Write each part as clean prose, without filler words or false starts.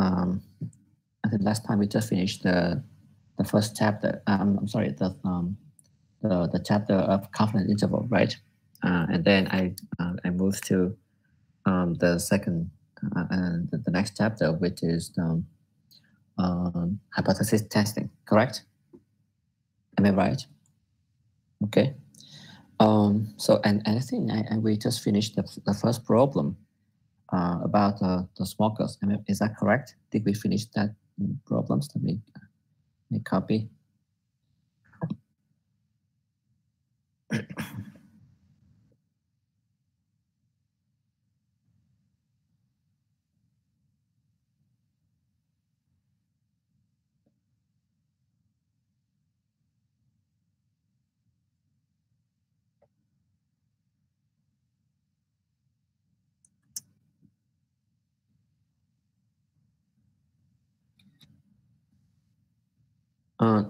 I think last time we just finished the first chapter. I'm sorry, the chapter of confidence interval, right? And then I moved to the second the next chapter, which is hypothesis testing. Correct? Am I right? Okay. So and I think we just finished the first problem about the smokers. Is that correct? Did we finish that problems? Let me copy.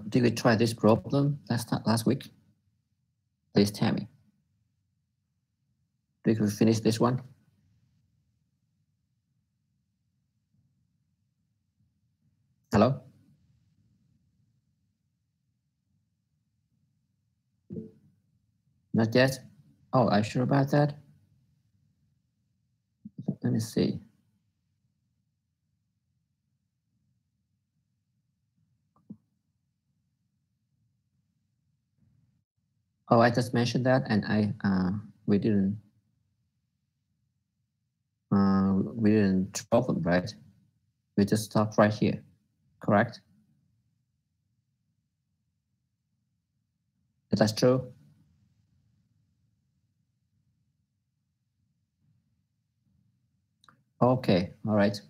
Did we try this problem last week? Please tell me. Did we finish this one? Hello? Not yet? Oh, are you sure about that? Let me see. Oh, I just mentioned that, and we didn't problem, right? We just stopped right here, correct? Is that true? Okay, all right.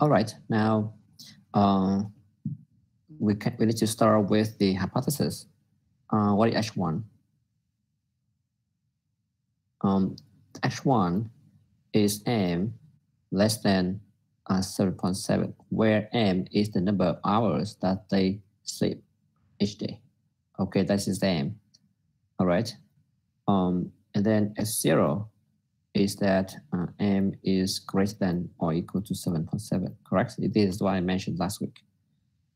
All right, now we need to start with the hypothesis. What is H1? H1 is M less than 7.7, where M is the number of hours that they sleep each day. Okay, that is M. All right. And then H0 is that M is greater than or equal to 7.7, correct? This is what I mentioned last week.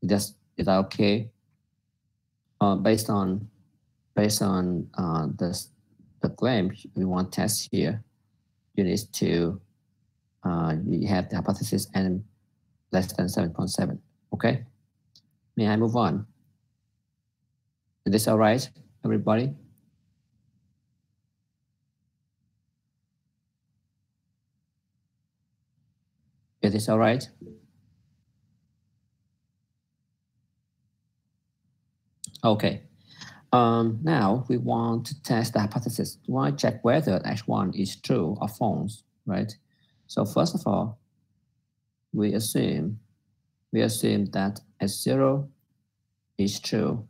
Is that okay? Based on the claim we want to test here, you need to you have the hypothesis N less than 7.7. Okay. May I move on? Is this all right, everybody? Is this all right? Okay. Now we want to test the hypothesis. We want to check whether H1 is true or false, right? So first of all, we assume that H0 is true.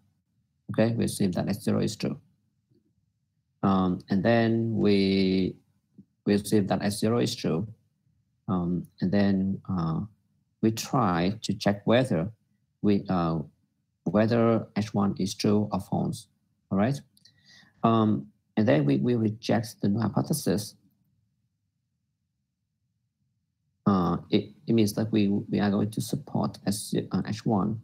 Okay, we assume that H0 is true. And then we assume that H0 is true. And then we try to check whether whether H1 is true or false. All right. And then we reject the new hypothesis. It means that we are going to support H1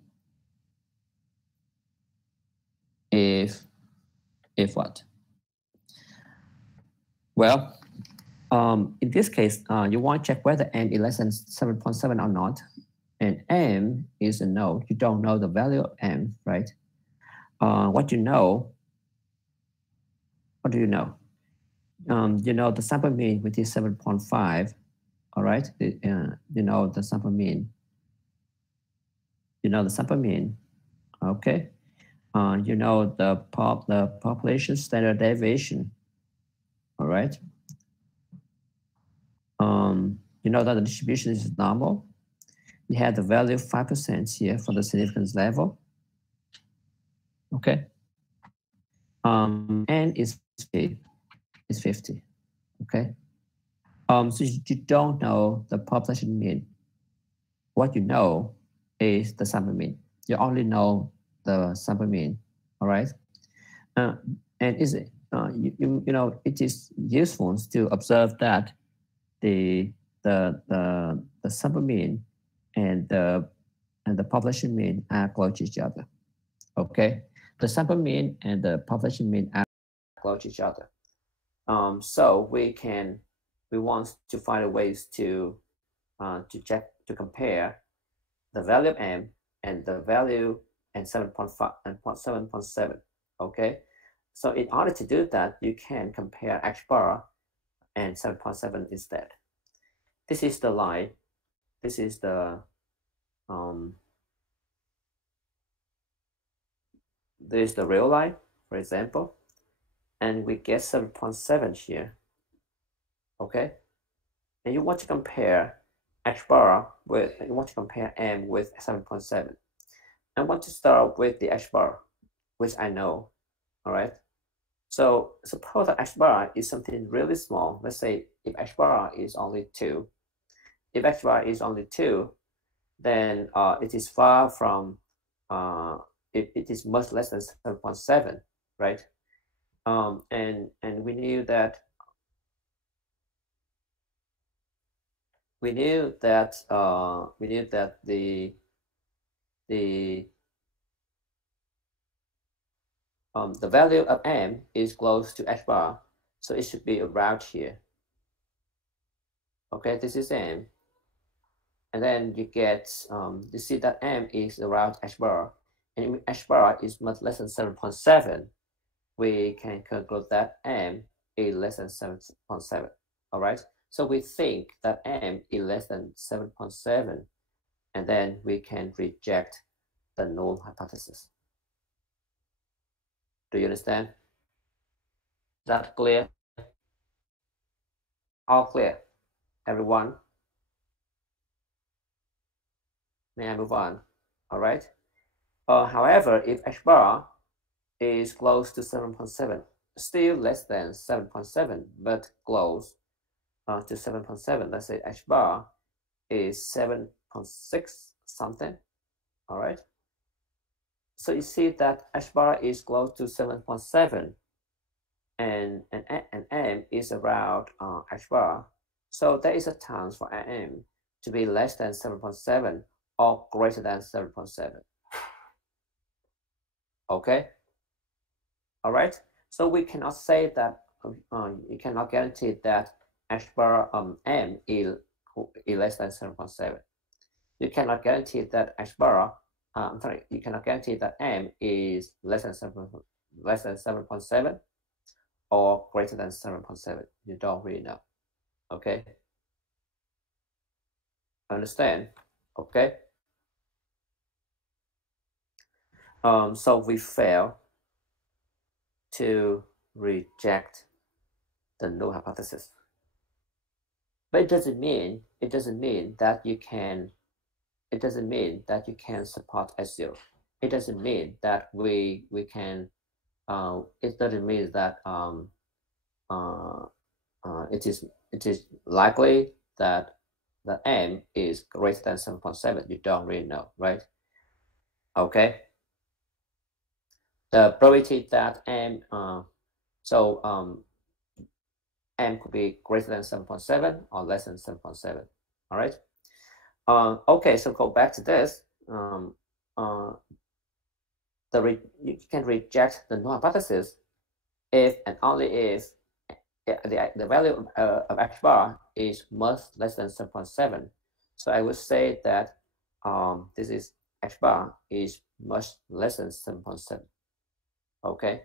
if what? Well, in this case, you want to check whether M is less than 7.7 or not. And M is a node. You don't know the value of M, right? What you know, what do you know? You know the sample mean, which is 7.5. All right, you know the sample mean. You know the sample mean. Okay. You know the population standard deviation. All right. You know that the distribution is normal. You have the value 5% here for the significance level. Okay. N is 50, okay? So you don't know the population mean. What you know is the sample mean. You only know the sample mean, all right? And is it, you know, it is useful to observe that the sample mean and the population mean are close to each other. Okay, the sample mean and the population mean are close to each other. So we want to find ways to compare the value of m and the value and 7.5 and 7.7. Okay, so in order to do that, you can compare h bar and 7.7 instead. This is the line. This is the this is the real line, for example, and we get 7.7 here. Okay, and you want to compare h bar with, you want to compare m with 7.7. I want to start with the h bar, which I know. All right. So suppose that h bar is something really small. Let's say if h bar is only 2. If h bar is only 2, then it is far from, it is much less than 7.7, right? And we knew that the value of m is close to h bar, so it should be around here. Okay, this is m, and then you get you see that m is around h bar, and if h bar is much less than 7.7, we can conclude that m is less than 7.7. All right, so we think that m is less than 7.7, and then we can reject the null hypothesis. Do you understand? Is that clear? All clear, everyone? May I move on? All right. However, if h bar is close to 7.7, still less than 7.7, but close to 7.7, let's say h bar is 7.6 something. All right. So you see that h bar is close to 7.7, and m is around h bar. So there is a chance for m to be less than 7.7 or greater than 7.7. Okay. All right. So we cannot say that you cannot guarantee that h bar m is less than 7.7. You cannot guarantee that h bar I'm sorry, you cannot guarantee that m is less than 7.7 or greater than 7.7. You don't really know. Okay. Understand? Okay. So we fail to reject the null hypothesis. But it doesn't mean that you can support S0. It doesn't mean that we can it doesn't mean that it is likely that the m is greater than 7.7. You don't really know, right? Okay. The probability that m m could be greater than 7.7 or less than 7.7. All right. Okay, so go back to this. You can reject the null hypothesis if and only if the value of h bar is much less than 7.7. So I would say that this is h bar is much less than 7.7. Okay,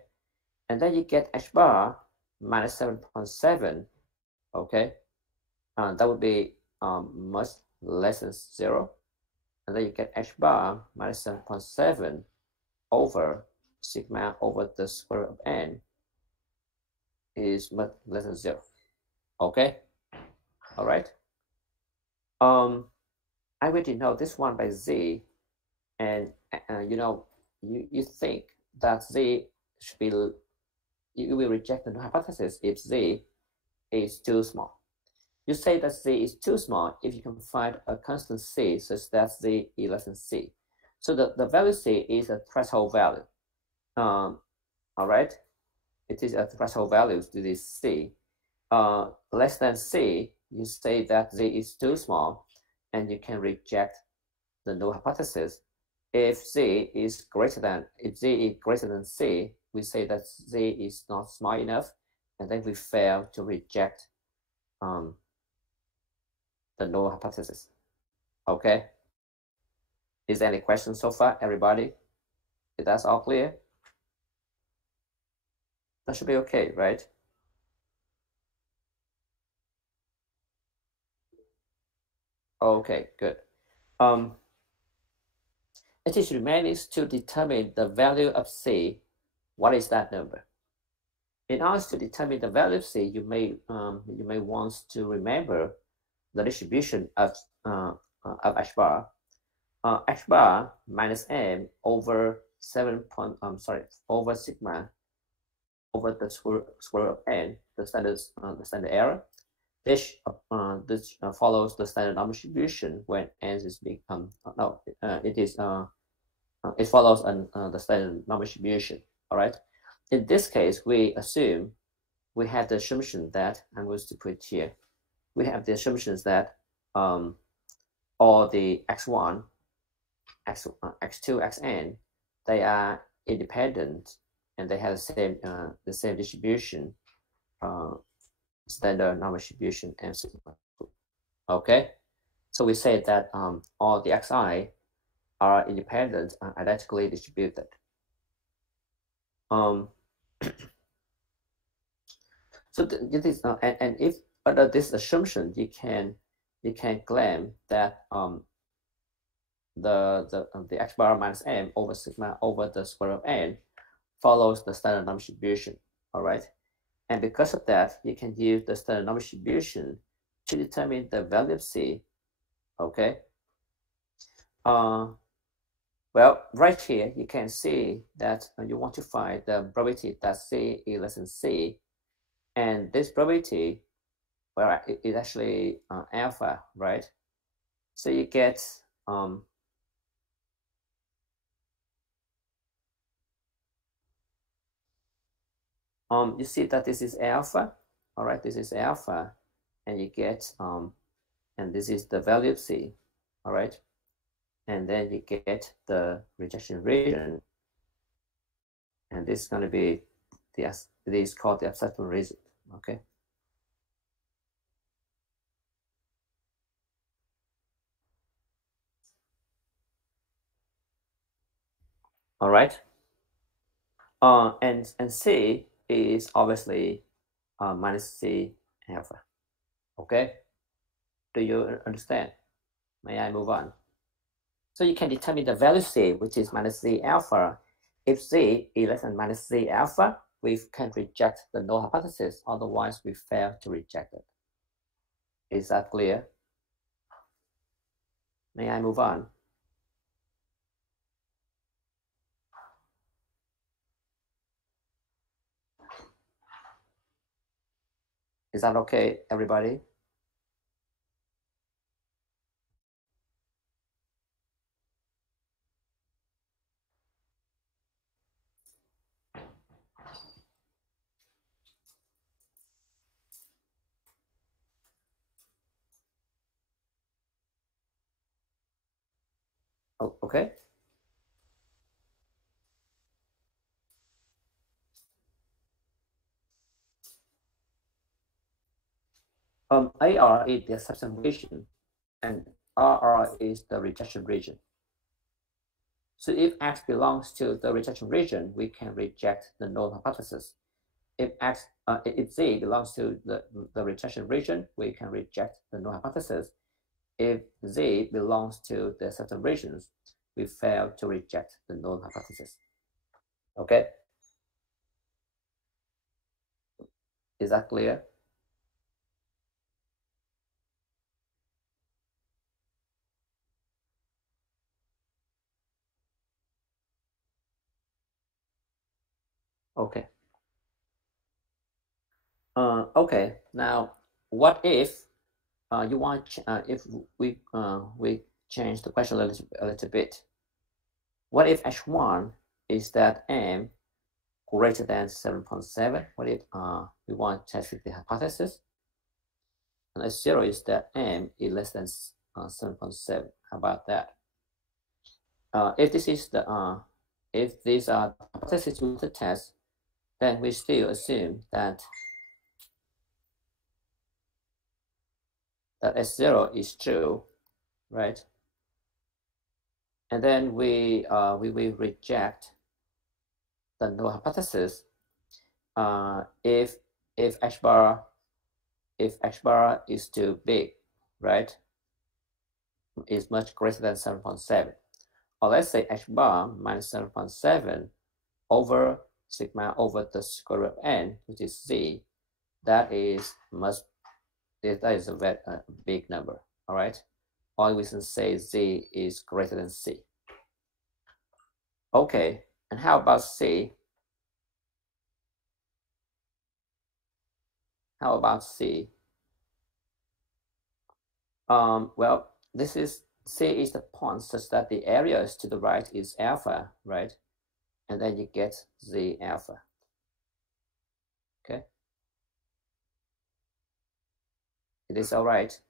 and then you get h bar minus 7.7. Okay, that would be much less than 0, and then you get h bar minus 7.7 over sigma over the square root of n is much less than 0. Okay. All right. I already know this one by z, and you know, you think that z should be you will reject the null hypothesis if Z is too small. You say that Z is too small if you can find a constant C such that Z is less than C. So the value C is a threshold value. All right, it is a threshold value to this C. Less than C, you say that Z is too small, and you can reject the null hypothesis. If Z is greater than C, we say that Z is not small enough, and then we fail to reject the null hypothesis. Okay. Is there any questions so far, everybody? Is that all clear? That should be okay, right? Okay, good. It is remaining to determine the value of C. What is that number? In order to determine the value of C, you may want to remember the distribution of H bar. H bar minus M over over sigma over the square root of N, the standard error. This follows the standard normal distribution when N is become it follows the standard normal distribution. All right. In this case, we have the assumption that I'm going to put here. We have the assumptions that all the x1, x2, xn, they are independent and they have the same distribution, standard normal distribution and sigma. Okay, so we say that all the xi are independent and identically distributed. So this is and if under this assumption, you can claim that the x bar minus m over sigma over the square root of n follows the standard normal distribution. All right, and because of that, you can use the standard normal distribution to determine the value of C. Okay. Well, right here you can see that you want to find the probability that C is less than C, and this probability, well, it is actually alpha, right? So you get you see that this is alpha. All right, this is alpha, and you get and this is the value of C. All right, and then you get the rejection region, and this is going to be this is called the acceptance region. Okay. All right. And C is obviously minus C alpha. Okay. Do you understand? May I move on? So you can determine the value C, which is minus C alpha. If C is less than minus C alpha, we can reject the null hypothesis. Otherwise, we fail to reject it. Is that clear? May I move on? Is that okay, everybody? Oh, okay. AR is the acceptance region, and RR is the rejection region. So if X belongs to the rejection region, we can reject the null hypothesis. If Z belongs to the rejection region, we can reject the null hypothesis. If Z belongs to the acceptance regions, we fail to reject the null hypothesis. Okay? Is that clear? Okay. Okay, now what if you want if we change the question a little bit? What if H1 is that M greater than 7.7? What if we want to test the hypothesis? And H0 is that M is less than 7.7. How about that? If this is the if these are hypotheses to the test, then we still assume that S0 is true, right? And then we will reject the null hypothesis if H bar is too big, right? Is much greater than 7.7. Or let's say H bar minus 7.7 over sigma over the square root of n, which is z. That is a very big number, all right? Or we can say z is greater than c. Okay, and how about c? How about c? Well, this is c is the point such that the area to the right is alpha, right? And then you get z alpha. Okay. It is all right.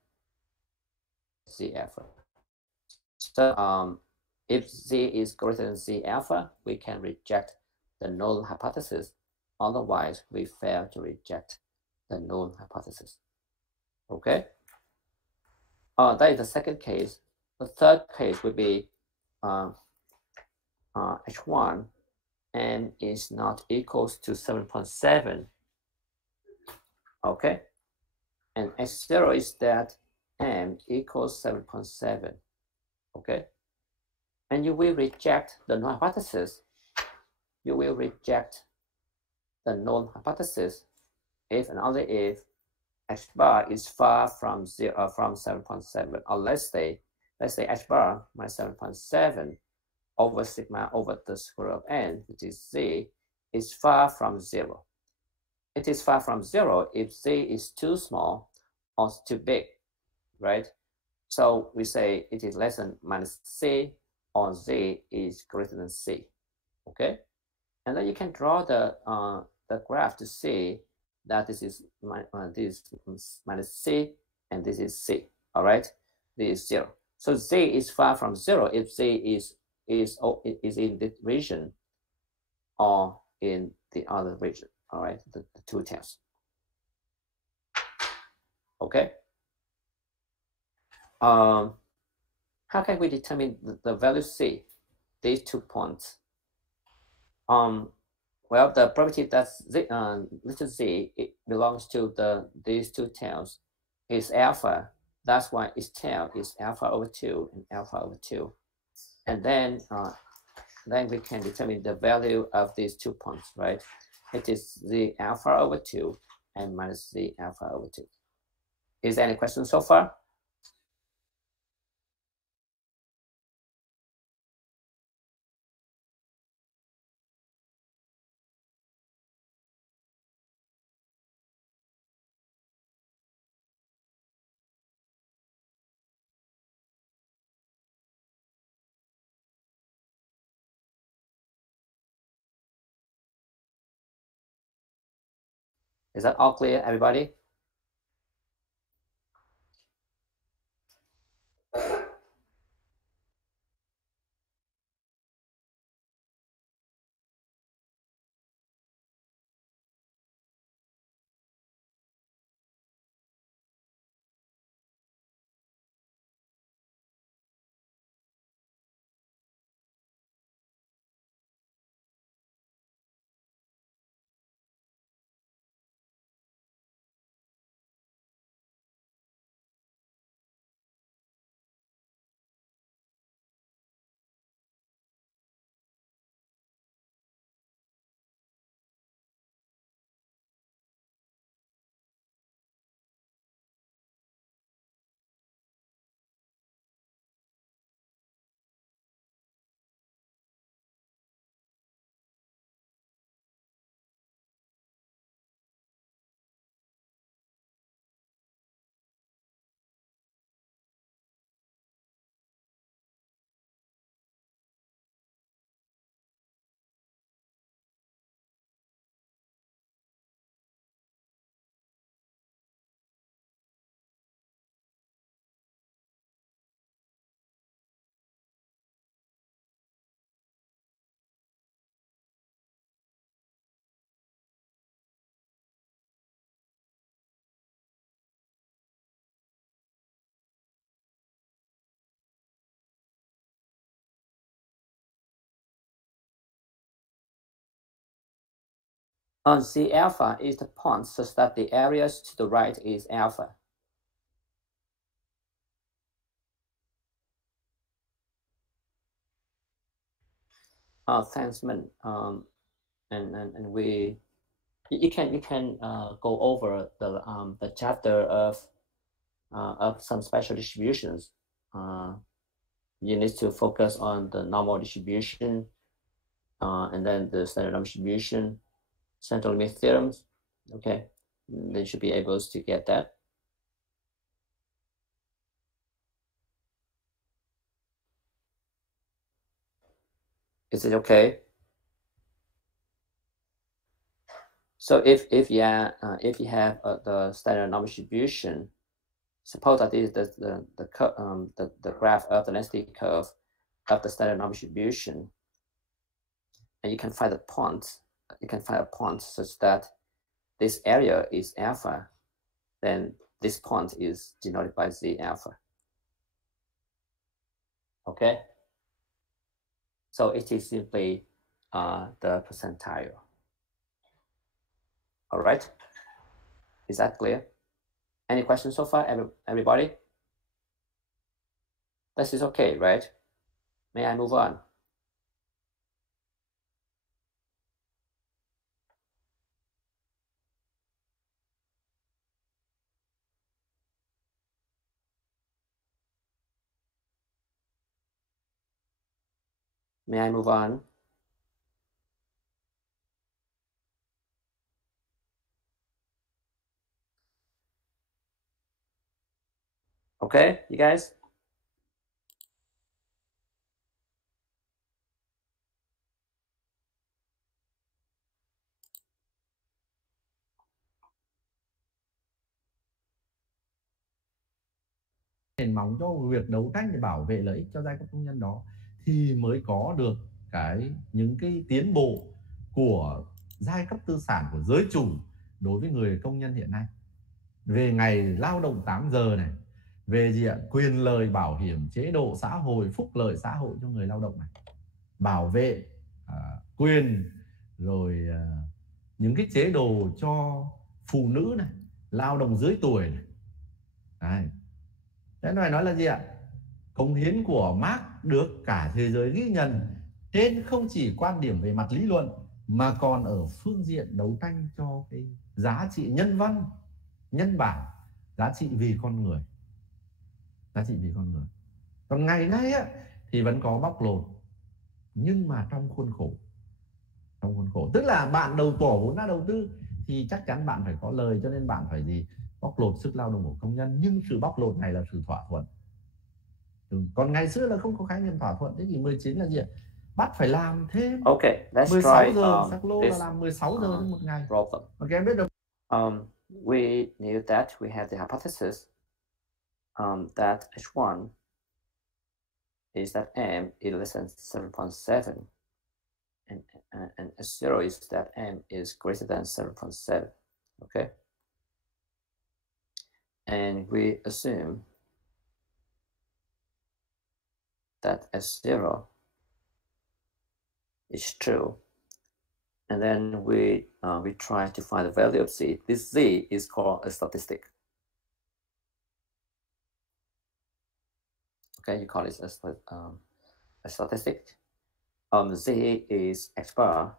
Z alpha. So if z is greater than z alpha, we can reject the null hypothesis. Otherwise, we fail to reject the null hypothesis. Okay. That is the second case. The third case would be H1 n is not equals to 7.7. Okay. And H0 is that m equals 7.7. Okay. And you will reject the null hypothesis. You will reject the null hypothesis if and only if H bar is far from 7.7, or let's say H bar minus 7.7 over sigma over the square root of n, which is z, is far from 0. It is far from 0 if z is too small or too big, right? So we say it is less than minus c, or z is greater than c. Okay, and then you can draw the graph to see that this is minus c, and this is c. All right, this is 0. So z is far from 0 if z is in this region or in the other region. All right, the two terms. Okay. How can we determine the value c? These 2 points. Well, the property that little z it belongs to these two terms is alpha. That's why its tail is alpha over 2 and alpha over 2. And then we can determine the value of these 2 points, right? It is z alpha over 2 and minus z alpha over 2. Is there any questions so far? Is that all clear, everybody? Z alpha is the point such that the areas to the right is alpha. Thanks, man. And we, you can go over the chapter of some special distributions. You need to focus on the normal distribution, and then the standard normal distribution, central limit theorems. Okay, they should be able to get that. Is it okay? So if you have the standard normal distribution, suppose that is the graph of the density curve of the standard normal distribution, and you can find a point. You can find a point such that this area is alpha, then this point is denoted by Z alpha. Okay. So it is simply the percentile. All right. Is that clear? Any questions so far, everybody? This is okay, right? May I move on? May I move on? Okay, you guys? nền móng cho việc đấu tranh để bảo vệ lợi ích cho giai cấp công nhân đó thì mới có được những cái tiến bộ của giai cấp tư sản, của giới chủ đối với người công nhân hiện nay, về ngày lao động 8 giờ này, về quyền lợi bảo hiểm, chế độ xã hội, phúc lợi xã hội cho người lao động này, bảo vệ quyền, rồi những cái chế độ cho phụ nữ này, lao động dưới tuổi này. Đấy. Thế này nói là gì ạ? Cống hiến của Marx được cả thế giới ghi nhận trên không chỉ quan điểm về mặt lý luận mà còn ở phương diện đấu tranh cho cái giá trị nhân văn, nhân bản, giá trị vì con người. Giá trị vì con người. Còn ngày nay á, thì vẫn có bóc lột, nhưng mà trong khuôn khổ. Trong khuôn khổ. Tức là bạn đầu tổ vốn ra đầu tư thì chắc chắn bạn phải có lời, cho nên bạn phải bóc lột sức lao động của công nhân. Nhưng sự bóc lột này là sự thỏa thuận. Còn ngày xưa là không có khái niệm thỏa thuận. Thế kỷ 19 là gì ạ? Bắt phải làm thêm 16 giờ, sắc lô là làm 16 giờ trên một ngày. Ok, em biết được. We knew that we had the hypothesis that H1 is that M is less than 7.7 and S0 is that M is greater than 7.7. Okay, and we assume that S0 is true, and then we try to find the value of Z. This Z is called a statistic. Okay, you call it a statistic. Z is X bar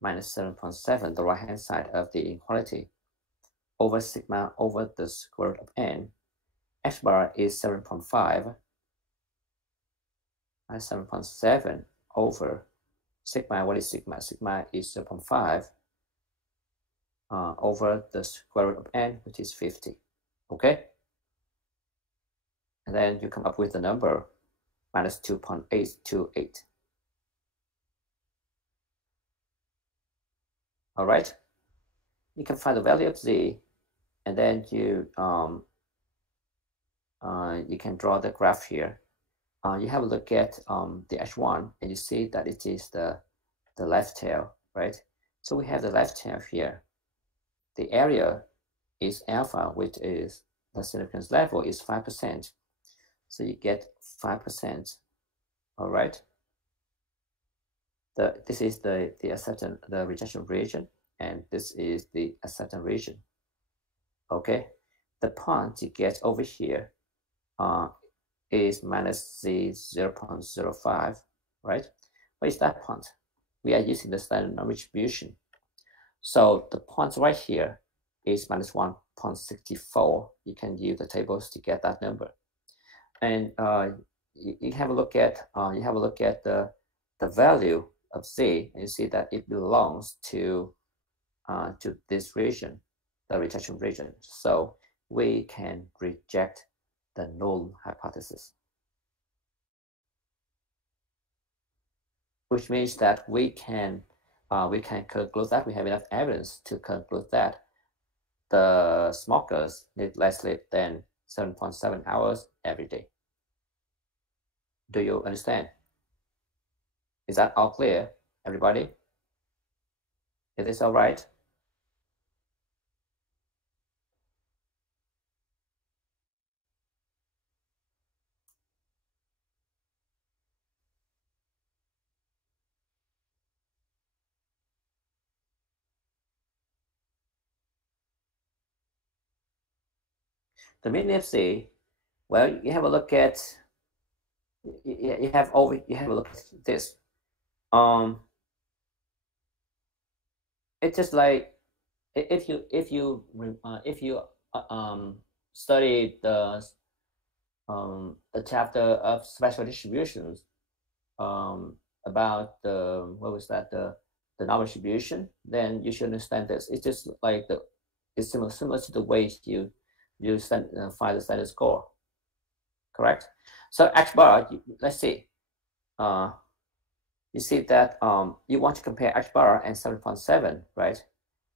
minus 7.7, the right hand side of the inequality, over sigma over the square root of n. X bar is 7.5 minus 7.7 over sigma. What is sigma? Sigma is 0.5 over the square root of n, which is 50. Okay, and then you come up with the number minus 2.828. All right, you can find the value of Z, and then you can draw the graph here. You have a look at the H1, and you see that it is the left tail, right? So we have the left tail here. The area is alpha, which is the significance level is 5%. So you get 5%. All right. This is the acceptance, the rejection region. and this is the acceptance region. Okay, the point you get over here is minus the 0.05, right? What is that point? We are using the standard normal distribution. So the point right here is minus 1.64. You can use the tables to get that number. And you have a look at the value of Z, and you see that it belongs to this region, the rejection region. So we can reject the null hypothesis, which means that we can conclude that we have enough evidence to conclude that the smokers need less sleep than 7.7 hours every day. Do you understand? Is that all clear, everybody? Is this all right? The mean FC, well, you have a look at you have a look at this. It's just like if you study the chapter of special distributions about the normal distribution, then you should understand this. It's just like it's similar to the way you find the standard score, correct? So X bar, let's see. You see that you want to compare X bar and 7.7, right?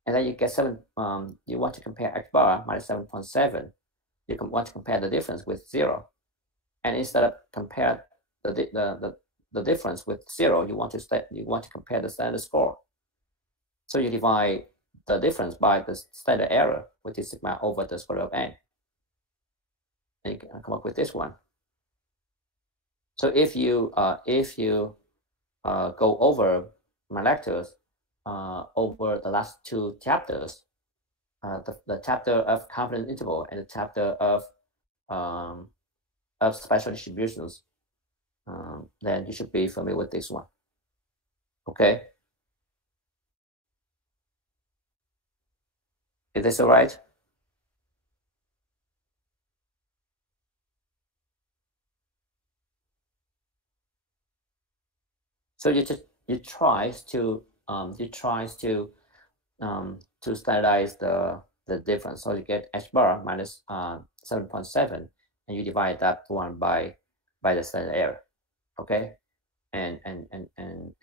And then you get you want to compare X bar minus 7.7. You want to compare the difference with 0. And instead of compare the difference with 0, you want to compare the standard score. So you divide the difference by the standard error, which is sigma over the square root of n. And you can come up with this one. So if you go over my lectures over the last 2 chapters, the chapter of confidence interval and the chapter of special distributions, then you should be familiar with this one. Okay. Is this all right? So you tries to standardize the difference. So you get H bar minus 7.7, and you divide that one by the standard error. Okay, and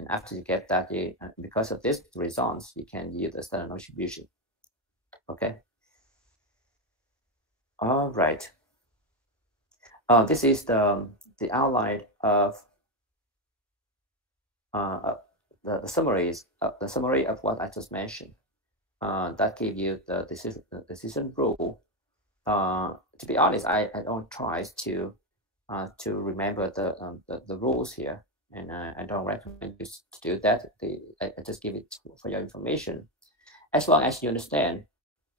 after you get that, because of this results, you can use the standard normal distribution. Okay. All right. This is the outline of the summary of what I just mentioned. That give you the decision rule. To be honest, I don't try to remember the rules here, and I don't recommend you to do that. I just give it for your information. As long as you understand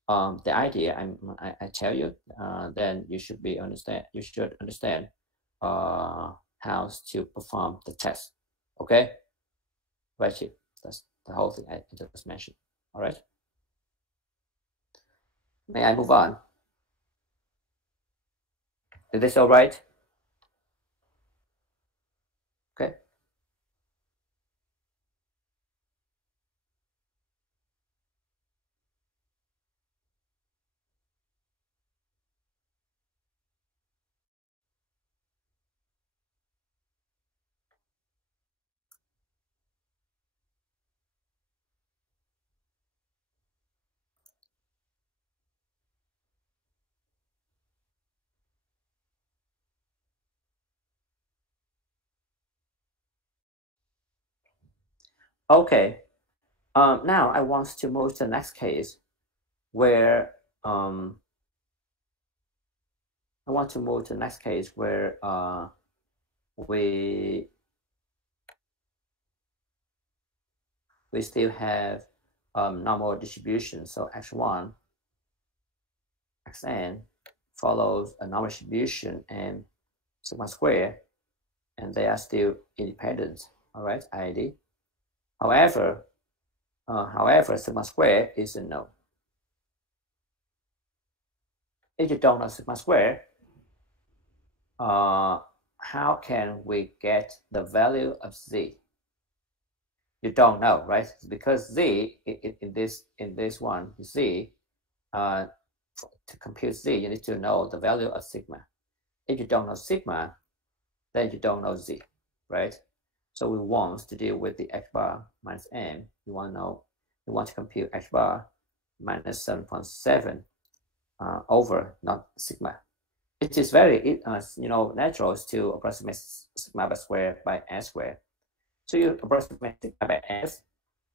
the idea I tell you, then you should understand how to perform the test. Okay, right here. That's the whole thing I just mentioned. All right. May I move on? Is this all right? Okay. Okay. Now I want to move to the next case where we still have normal distribution. So x1, xn follows a normal distribution and sigma square, and they are still independent. All right, ID. However, sigma square is a no. If you don't know sigma square, how can we get the value of z? You don't know, right? Because z in this one, z, to compute z, you need to know the value of sigma. If you don't know sigma, then you don't know z, right? So we want to deal with the x bar minus m. We want to compute x bar minus 7.7 over not sigma. It is very natural to approximate sigma by square by s square. So you approximate sigma by s,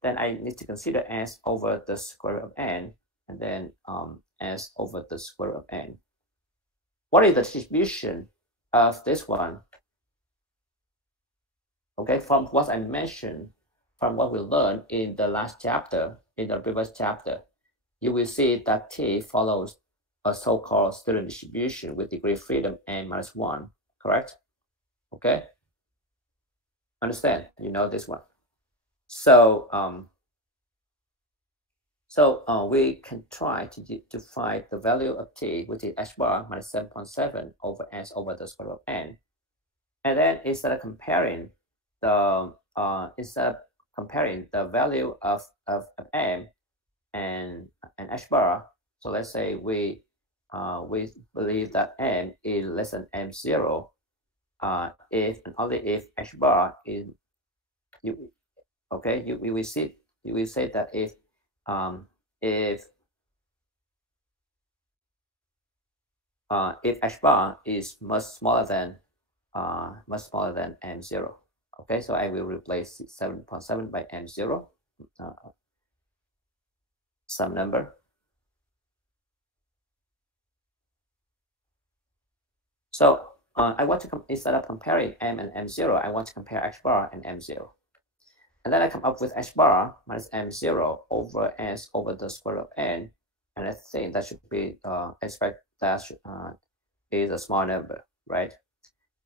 then I need to consider s over the square root of n, and then s over the square root of n. What is the distribution of this one? Okay, from what I mentioned, from what we learned in the last chapter, in the previous chapter, you will see that T follows a so-called student distribution with degree of freedom n minus 1, correct? Okay, understand? You know this one. So, we can try to find the value of T, which is h bar minus 7.7 over s over the square root of n. And then instead of comparing the value of m and h bar, so let's say we believe that m is less than m0 if and only if h bar is you will say that if h bar is much smaller than m0. Okay, so I will replace 7.7 by m0, some number. So I want to instead of comparing m and m0, I want to compare h bar and m0, and then I come up with h bar minus m0 over s over the square root of n, and I think that should be expect that is a small number, right?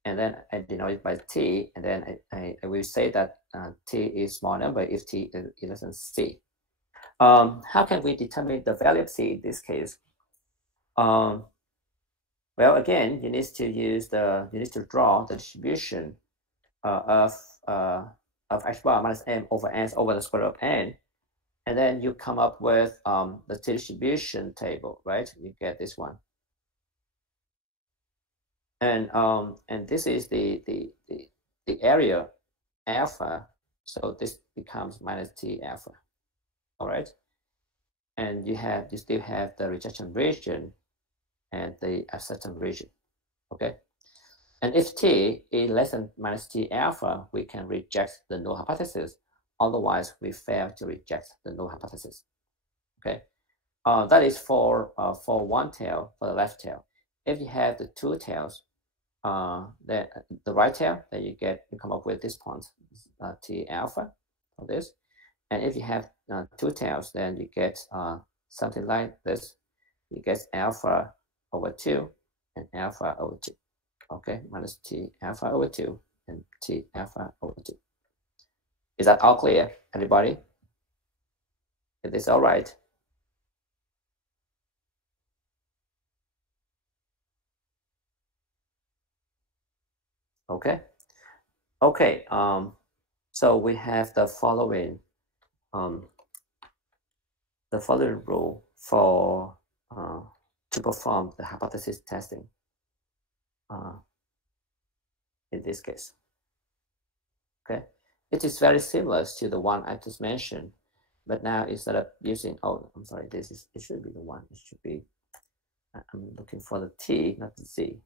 And then I denote it by t, and then I will say that t is small number if t is less than c. How can we determine the value of c in this case? Well, again, you need to draw the distribution of h bar minus m over s over the square root of n, and then you come up with the t distribution table, right? You get this one. And this is the area alpha, so this becomes minus t alpha. All right, and you still have the rejection region and the acceptance region. Okay, and if t is less than minus t alpha, we can reject the null hypothesis. Otherwise, we fail to reject the null hypothesis. Okay, that is for one tail, for the left tail. If you have the two tails, the right tail, then you come up with this point, t alpha for this. And if you have two tails, then you get something like this. You get alpha over 2 and alpha over 2. Okay, minus t alpha over 2 and t alpha over 2. Is that all clear, everybody? Is this all right? Okay. Okay. So we have the following rule for to perform the hypothesis testing in this case. Okay, it is very similar to the one I just mentioned, but now instead of using, I'm sorry, it should be the one. It should be, I'm looking for the t, not the z.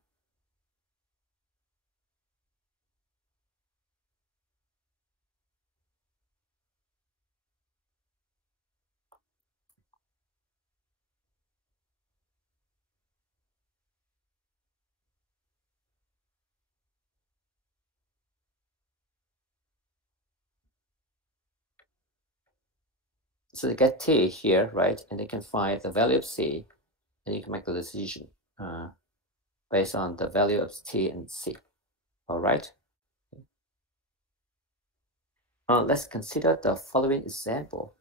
So you get T here, right? And you can find the value of C, and you can make the decision based on the value of T and C. All right. Let's consider the following example.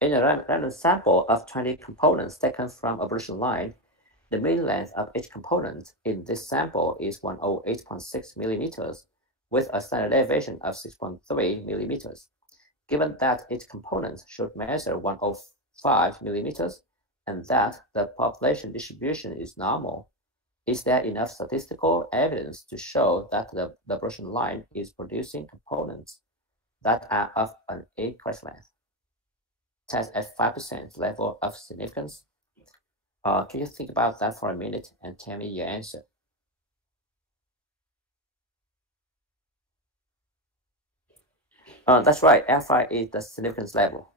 In a random sample of 20 components taken from a production line, the mean length of each component in this sample is 108.6 millimeters with a standard deviation of 6.3 millimeters. Given that each component should measure 105 millimeters and that the population distribution is normal, is there enough statistical evidence to show that the production line is producing components that are of an equal length? Test at 5% level of significance. Can you think about that for a minute and tell me your answer? That's right, alpha is the significance level.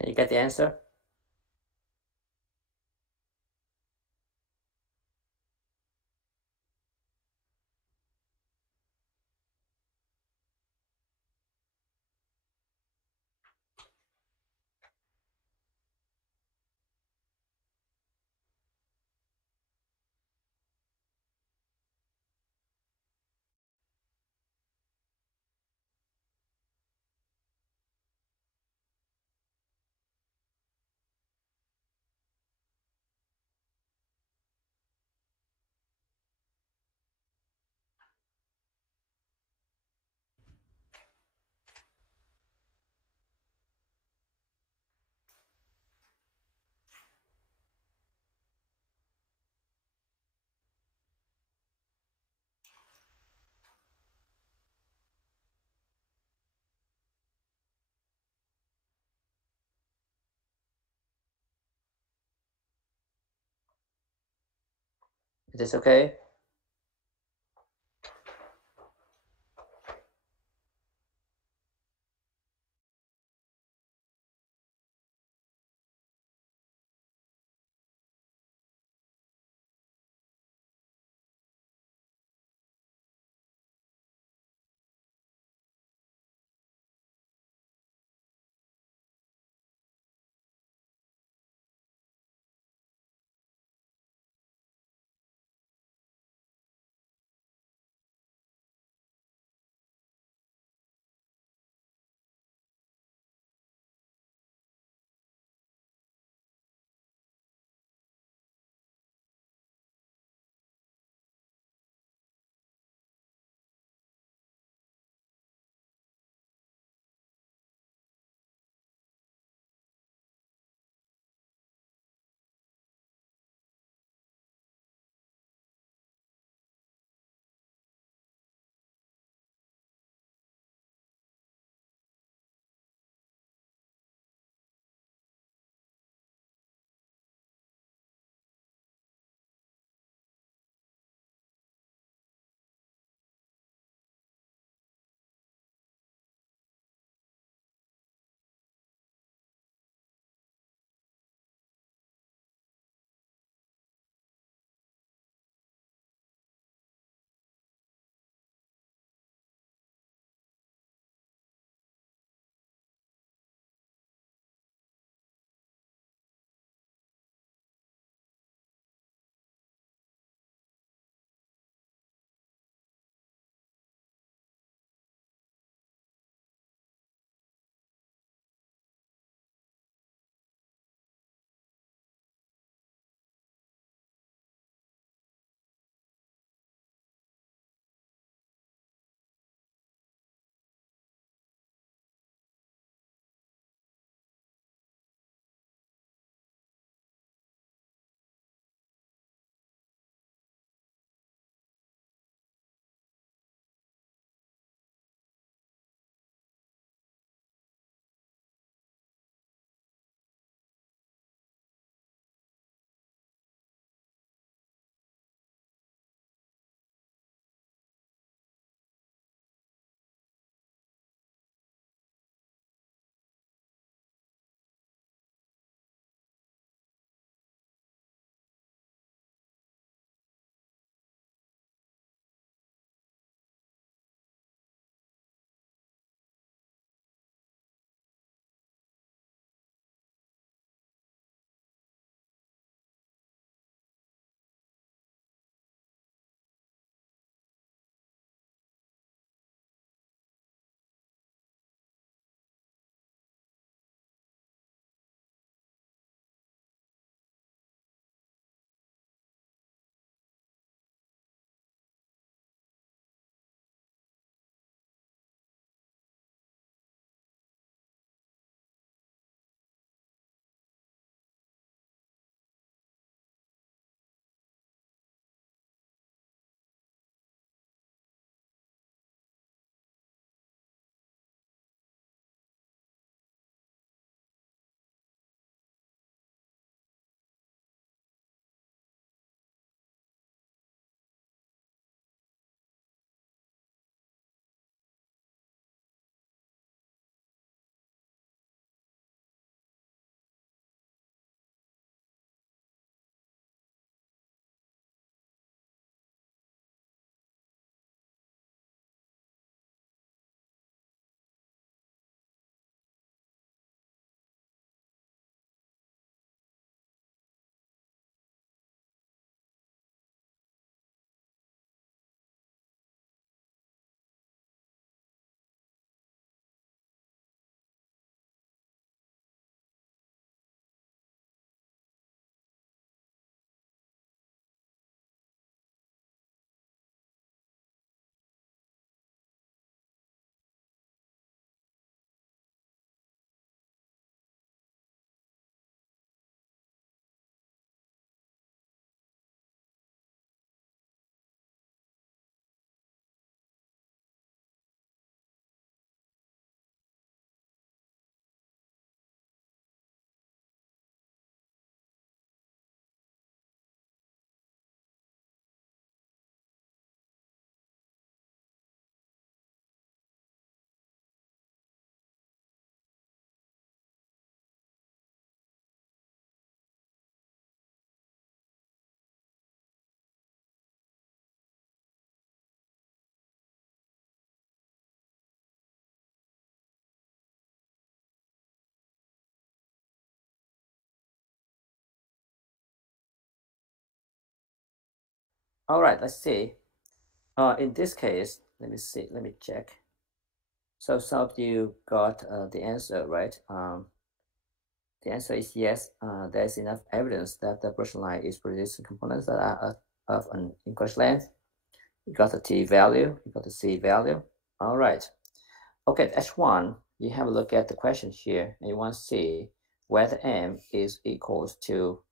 Can you get the answer? Is this okay? All right, let's see. In this case, let me see, let me check. So some of you got the answer, right? The answer is yes. There's enough evidence that the brush line is producing components that are of an equal length. You got the T value, you got the C value. All right. Okay, H1, you have a look at the question here, and you want to see whether M is equals to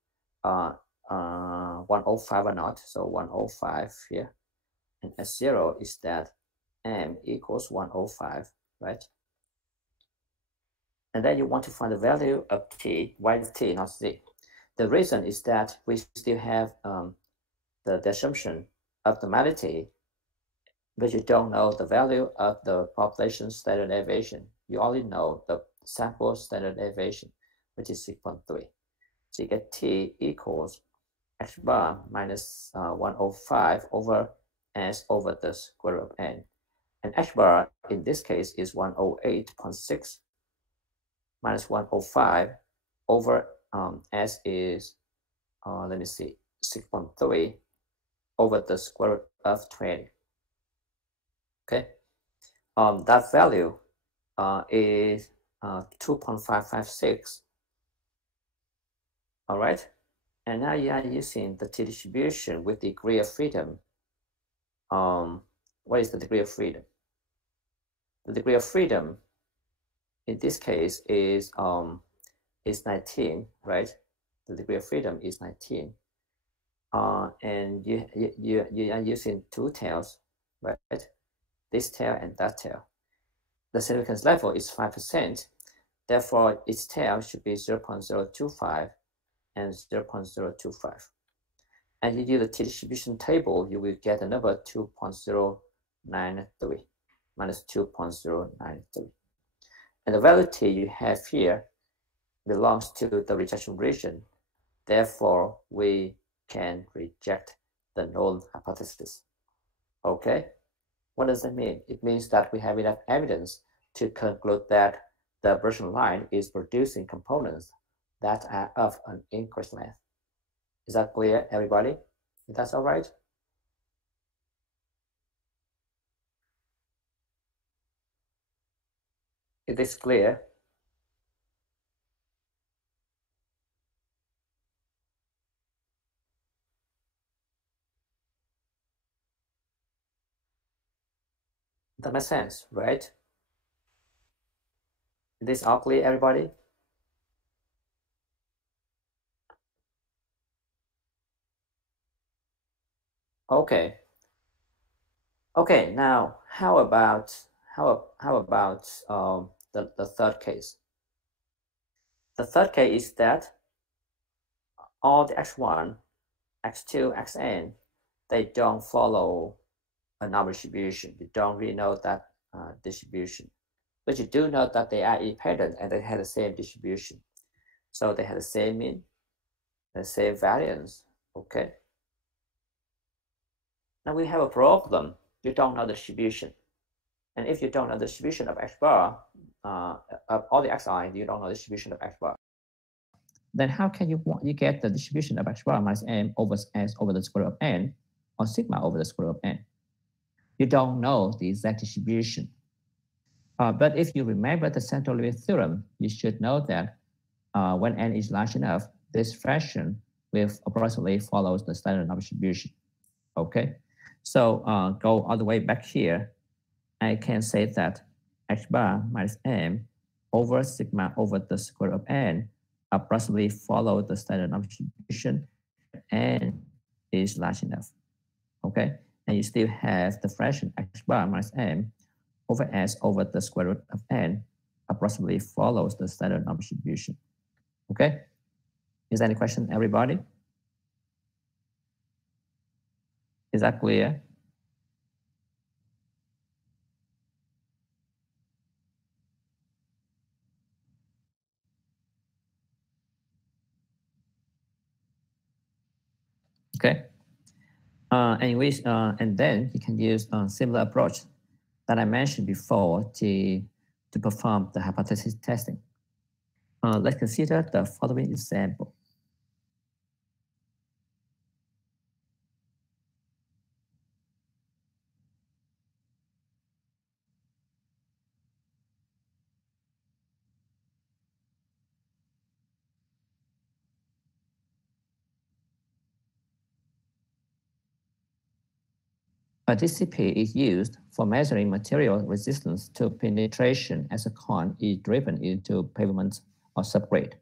105 or not. So 105 here. And S0 is that M equals 105, right? And then you want to find the value of T. Why is T not Z? The reason is that we still have the assumption of normality, but you don't know the value of the population standard deviation. You only know the sample standard deviation, which is 6.3. So you get T equals H bar minus 105 over S over the square root of N. And H bar in this case is 108.6 minus 105 over S is, let me see, 6.3 over the square root of 20. Okay, that value is 2.556. All right, and now you are using the T distribution with degree of freedom. What is the degree of freedom? The degree of freedom in this case is 19, right? The degree of freedom is 19. And you are using two tails, right? This tail and that tail. The significance level is 5%. Therefore, its tail should be 0.025 and 0.025. And you do the T distribution table, you will get a number 2.093 minus 2.093. And the value T you have here belongs to the rejection region. Therefore, we can reject the null hypothesis. Okay? What does that mean? It means that we have enough evidence to conclude that the version line is producing components that are of an increased length. Is that clear, everybody? If that's all right? Is this clear? That makes sense, right? Is this all clear, everybody? Okay. Okay, now how about the third case? The third case is that all the x1, x2, xn, they don't follow a normal distribution. You don't really know that distribution, but you do know that they are independent and they have the same distribution. So they have the same mean, the same variance. Okay. Now we have a problem. You don't know the distribution. And if you don't know the distribution of x bar, of all the xi, you don't know the distribution of x bar. Then how can you get the distribution of x bar minus m over s over the square root of n, or sigma over the square root of n? You don't know the exact distribution. But if you remember the central limit theorem, you should know that when n is large enough, this fraction will approximately follows the standard normal distribution. Okay, so go all the way back here. I can say that x bar minus m over sigma over the square root of n approximately follow the standard normal distribution, and is large enough. Okay, and you still have the fraction x bar minus m over s over the square root of n approximately follows the standard normal distribution. Okay, is there any question, everybody? Is that clear? Okay. And then you can use a similar approach that I mentioned before to perform the hypothesis testing. Let's consider the following example. A DCP is used for measuring material resistance to penetration as a cone is driven into pavement or subgrade.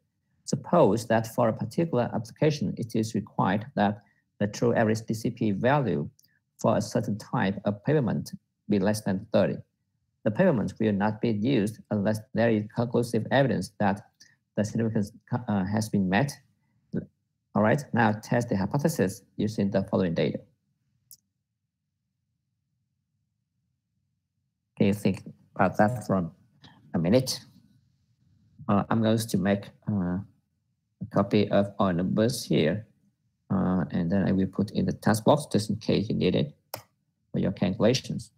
Suppose that for a particular application, it is required that the true average DCP value for a certain type of pavement be less than 30. The pavement will not be used unless there is conclusive evidence that the significance has been met. All right, now test the hypothesis using the following data. Can you think about that for a minute? I'm going to make a copy of our numbers here, and then I will put in the task box just in case you need it for your calculations.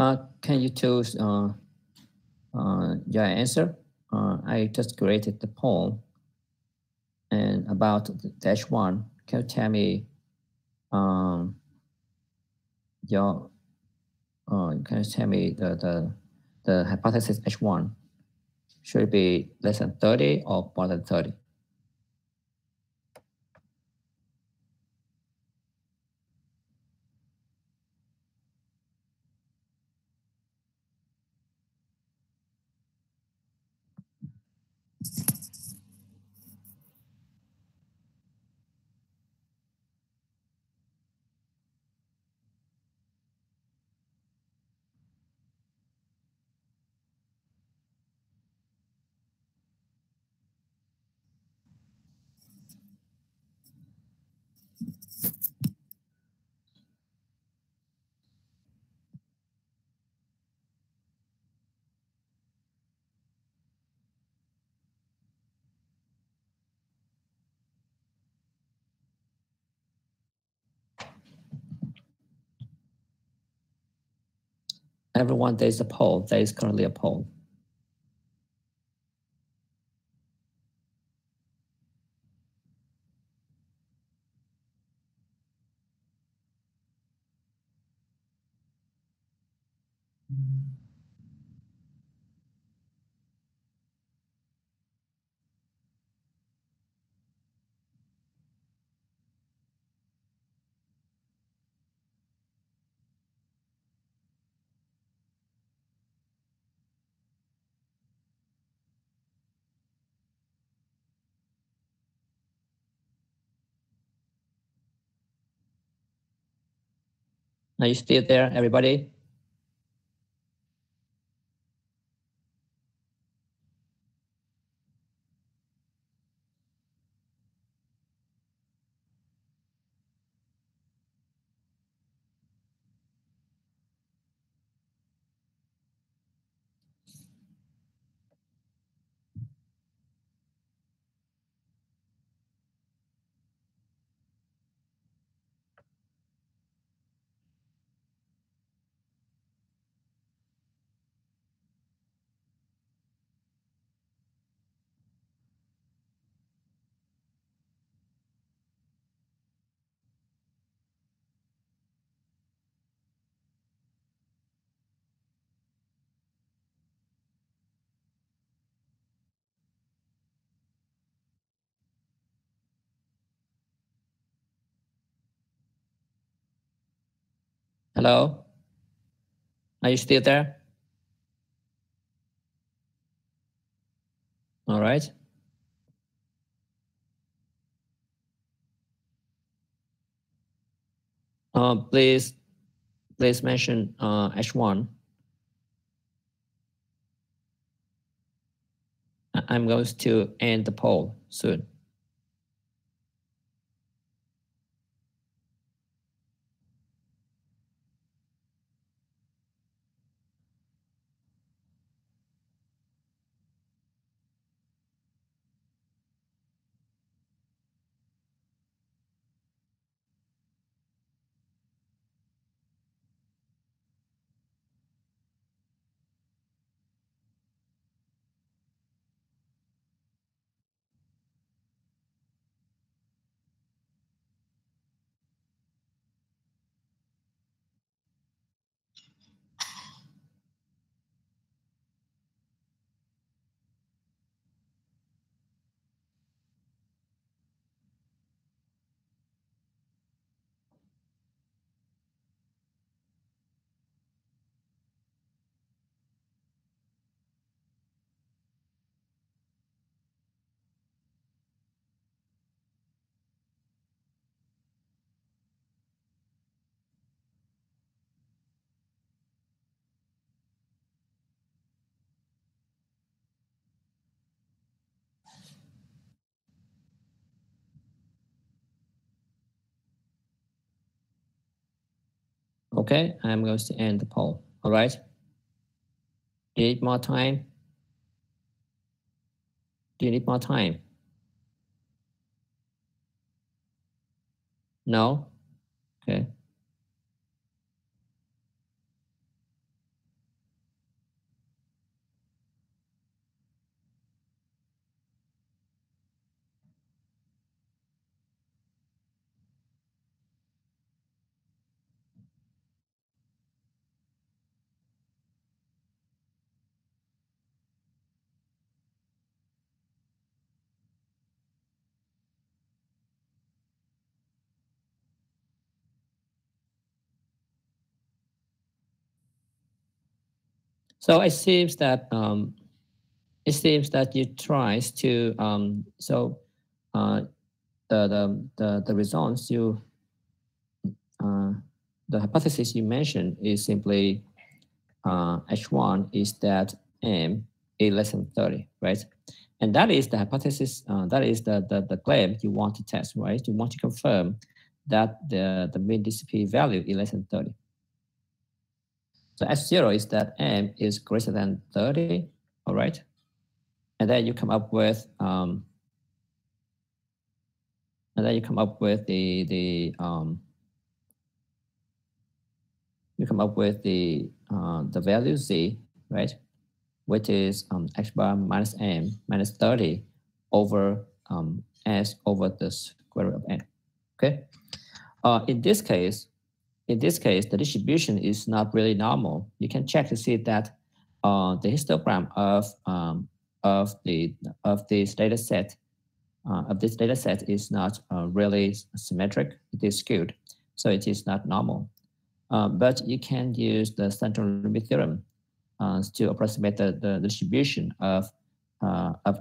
Can you choose your answer? I just created the poll, and about the H1, can you tell me your can you tell me the hypothesis H1 should it be less than 30 or more than 30? Everyone, there is a poll. There is currently a poll. Are you still there, everybody? Hello? Are you still there? All right. Please mention H1. I'm going to end the poll soon. Okay, I'm going to end the poll. All right. Do you need more time? Do you need more time? No? Okay. So it seems that you tries to the results you the hypothesis you mentioned is simply H1 is that M is less than 30, right? And that is the hypothesis, that is the claim you want to test, right? You want to confirm that the mean DCP value is less than 30. So H0 is that M is greater than 30, all right? And then you come up with the value Z, right? Which is X bar minus M minus 30 over S over the square root of N. Okay. In this case, the distribution is not really normal. You can check to see that the histogram of this data set is not really symmetric. It is skewed, so it is not normal. But you can use the central limit theorem to approximate the distribution of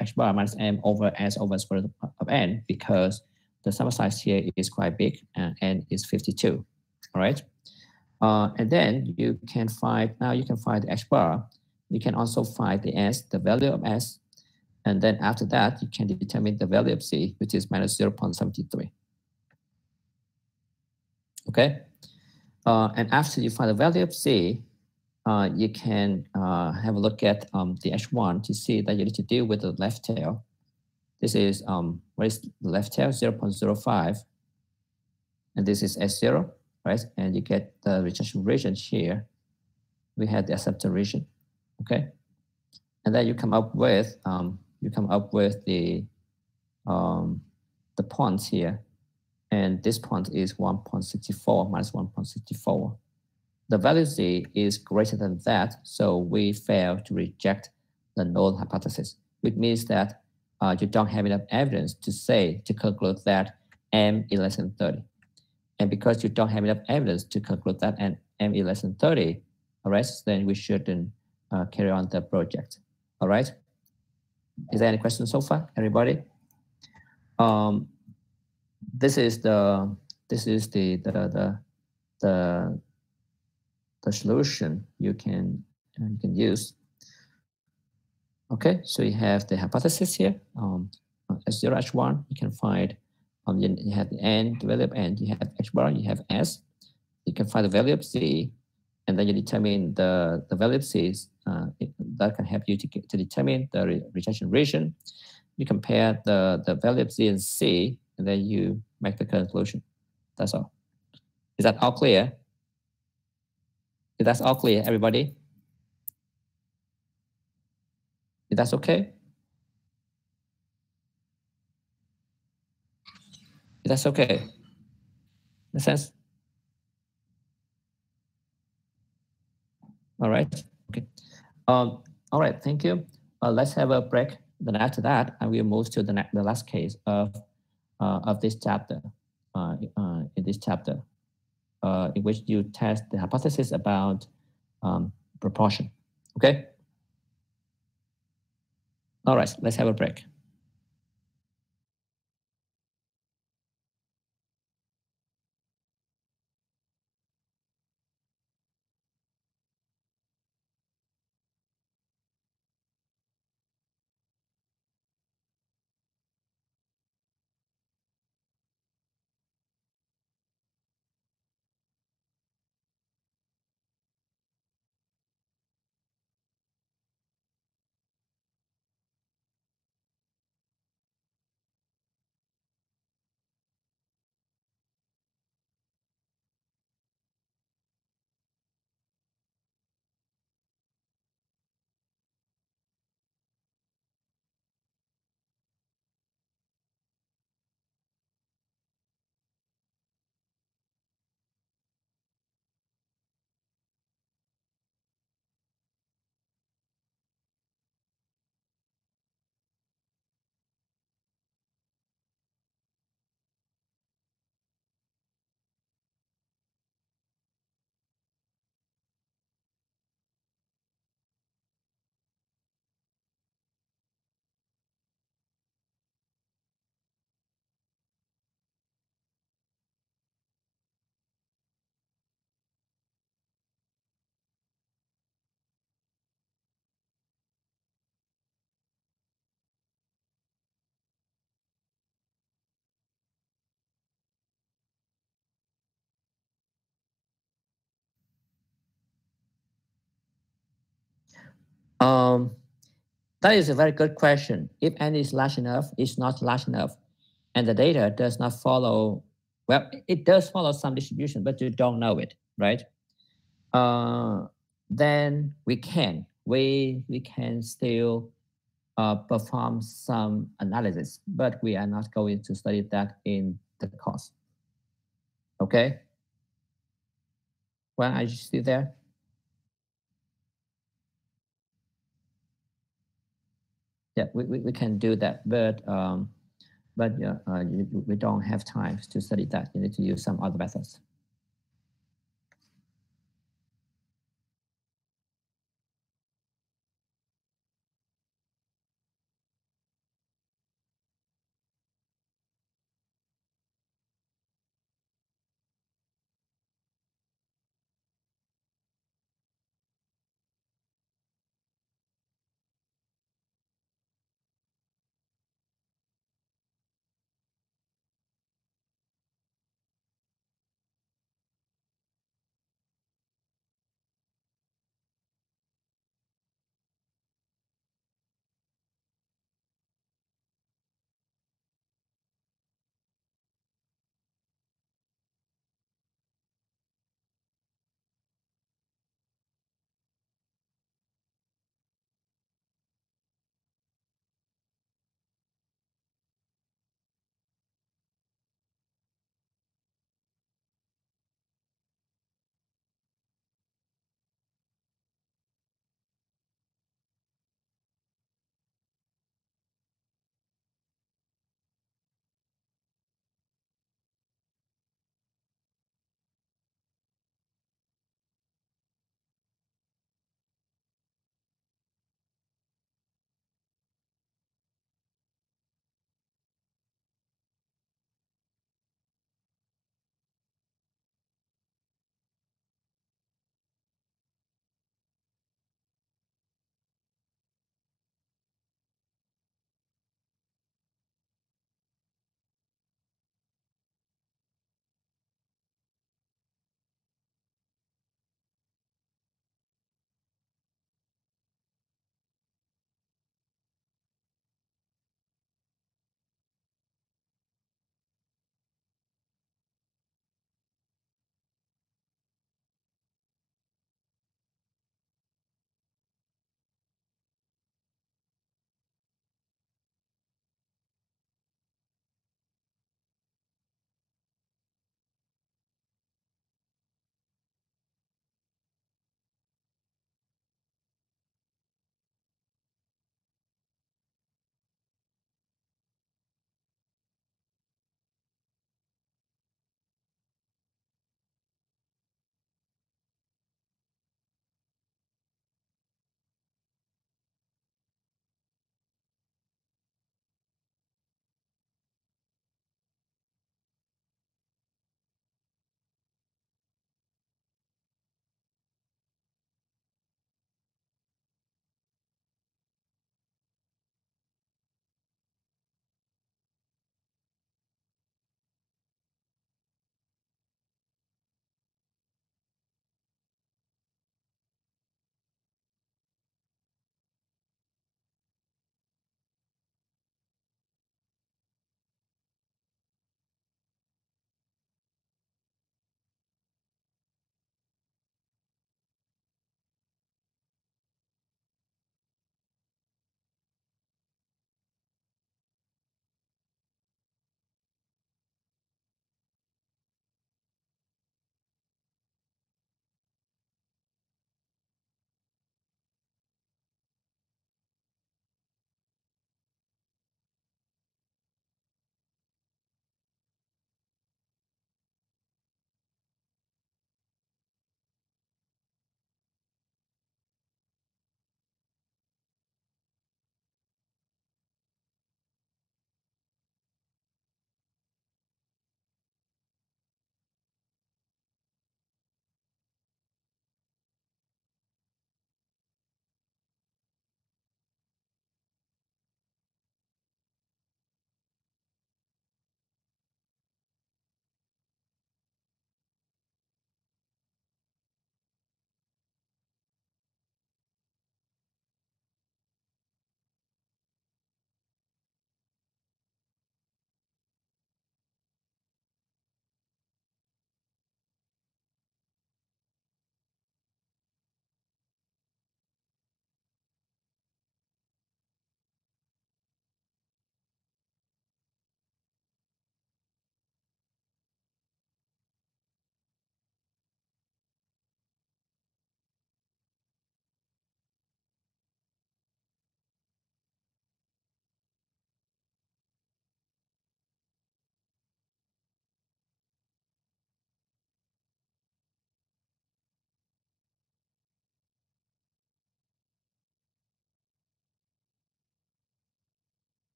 X bar minus M over S over square root of N, because the sample size here is quite big and N is 52. All right. And then you can find the H bar. You can also find the S, the value of S. And then after that, you can determine the value of C, which is minus 0.73. Okay. And after you find the value of C, you can have a look at the H1 to see that you need to deal with the left tail. This is, what is the left tail? 0.05. And this is S0, right? And you get the rejection region here. We had the acceptance region, okay? And then you come up with the points here. And this point is 1.64 minus 1.64. The value Z is greater than that, so we fail to reject the null hypothesis, which means that you don't have enough evidence to conclude that M is less than 30. And because you don't have enough evidence to conclude that M is less than 30, all right, then we shouldn't carry on the project. All right. Is there any questions so far, everybody? This is the solution you can use. Okay, so you have the hypothesis here. S0 H1, you can find you have the N, the value of N, you have H bar, you have S. You can find the value of Z, and then you determine the value of C. That can help you to determine the rejection region. You compare the value of Z and C, and then you make the conclusion. That's all. Is that all clear? Is that all clear, everybody? Is that okay? Is that okay? Makes sense? All right. Okay. All right. Thank you. Let's have a break. Then after that, I will move to the last case of this chapter. In this chapter, in which you test the hypothesis about proportion. Okay. All right. Let's have a break. That is a very good question. If n is large enough, it's not large enough, and the data does not follow, well, it does follow some distribution, but you don't know it, right? Then we can still perform some analysis, but we are not going to study that in the course. Okay? Well, are you still there? Yeah, we can do that, but we don't have time to study that. You need to use some other methods.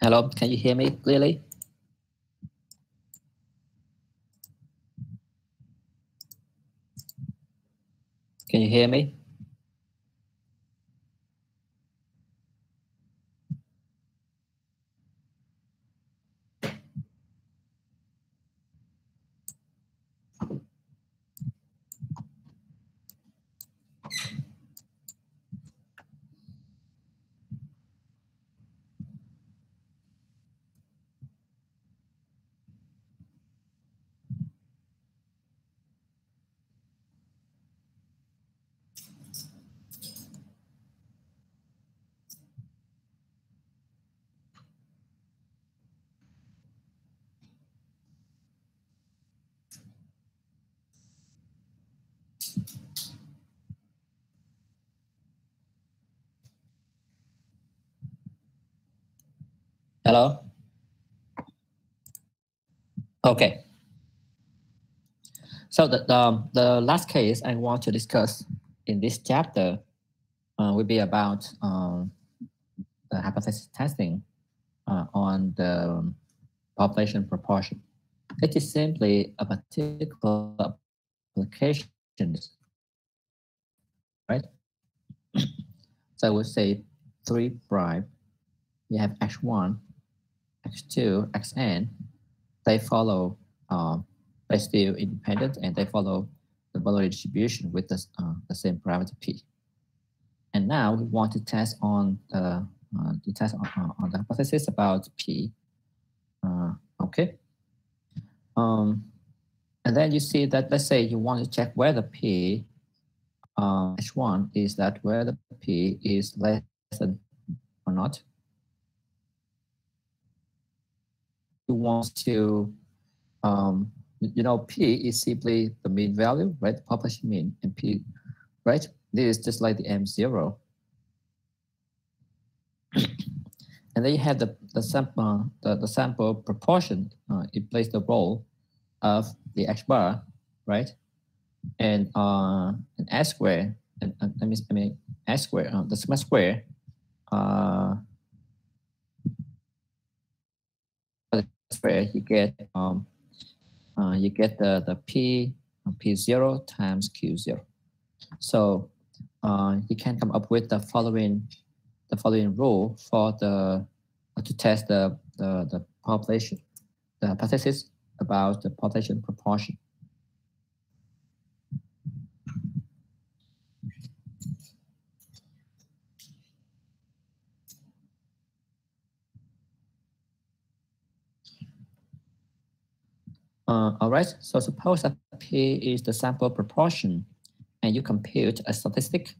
Hello, can you hear me clearly? Can you hear me? Hello? Okay. So the last case I want to discuss in this chapter will be about the hypothesis testing on the population proportion. It is simply a particular application, right? So I would say 3 prime, you have x1, x2, xn, they follow, they're still independent and they follow the Bollinger distribution with the same parameter p. And now we want to test on the on the hypothesis about p. Okay. And then you see that, let's say you want to check whether p h1 is that whether p is less than or not. You want to, you know, p is simply the mean value, right? The population mean, and p, right? This is just like the M0. And then you have the sample proportion. It plays the role of the X bar, right? And S square, and I mean S square, the sigma square, you get the P0 times Q0. So you can come up with the following rule for the to test the population, the hypothesis about the population proportion. All right, so suppose that P is the sample proportion, and you compute a statistic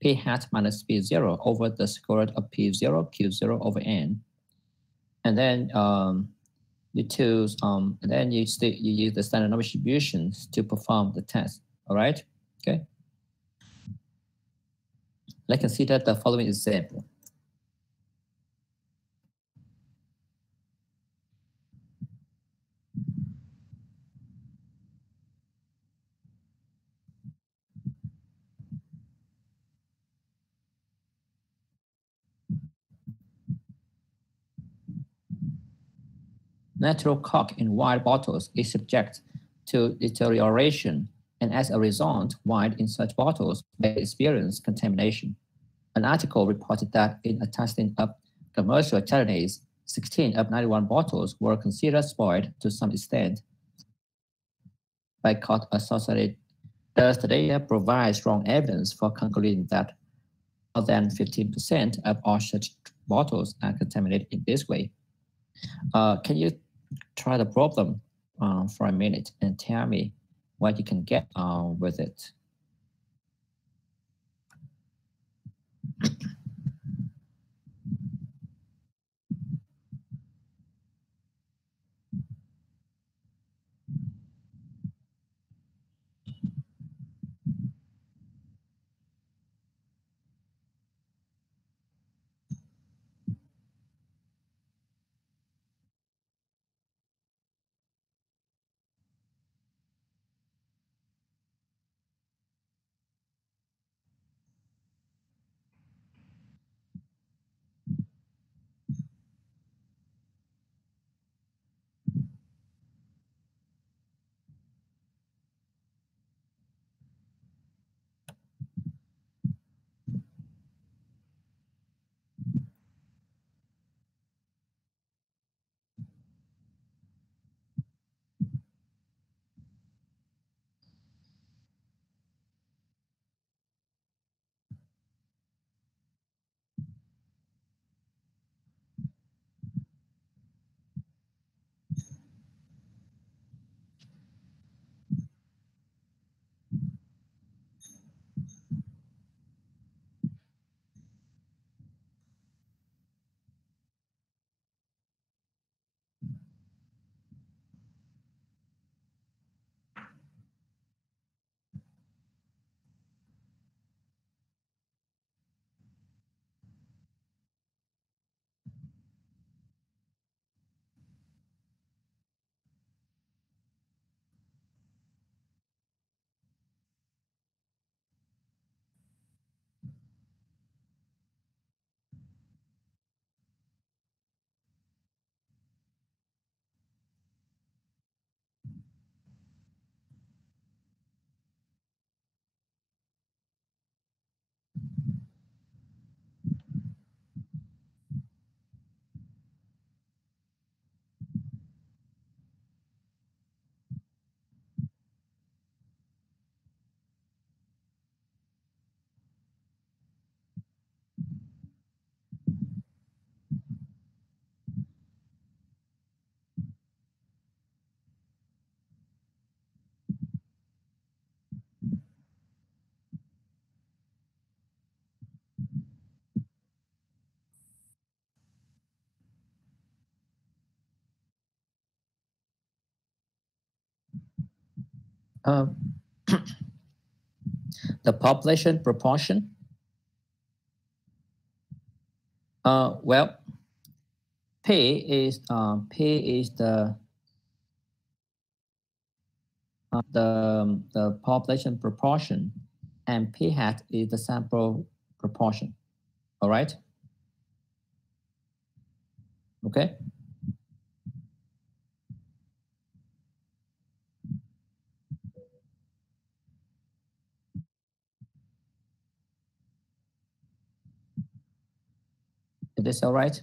P hat minus P0 over the square root of P0, Q0 over N. And then you choose, and then you use the standard normal distributions to perform the test. All right, okay. Let's consider the following example. Natural cork in wine bottles is subject to deterioration, and as a result, wine in such bottles may experience contamination. An article reported that in a testing of commercial Chardonnays, 16 of 91 bottles were considered spoiled to some extent by cork associated. Thus, the data provides strong evidence for concluding that more than 15% of all such bottles are contaminated in this way. Can you try the problem for a minute and tell me what you can get with it? the population proportion. Well, P is the population proportion, and P hat is the sample proportion. All right. Okay. Is this all right?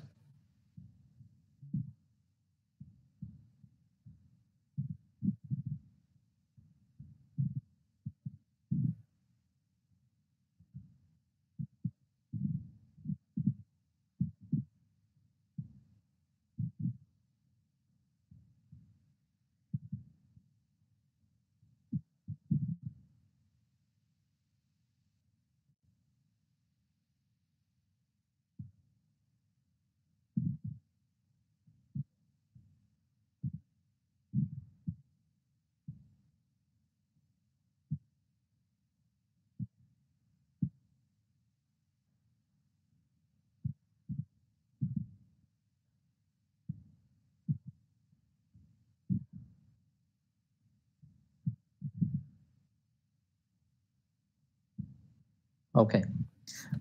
Okay.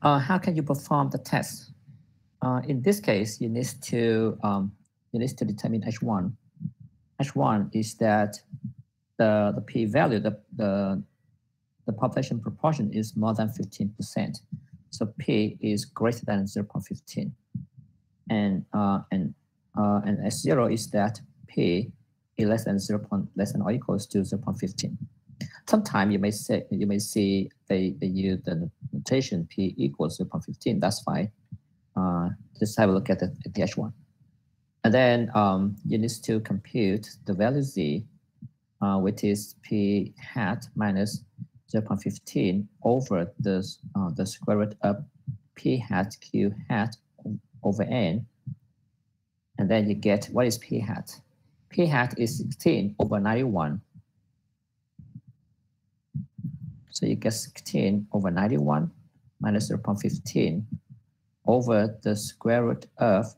How can you perform the test? In this case, you need to determine H1. H1 is that the p-value, the population proportion is more than 15%. So p is greater than 0.15, and S0 is that p is less than or equals to 0.15. Sometimes you may see they use the notation p equals 0.15. That's fine. Just have a look at the H1, and then you need to compute the value z, which is p hat minus 0.15 over the square root of p hat q hat over n, and then you get what is p hat. P hat is 16 over 91. So you get 16 over 91 minus 0.15 over the square root of,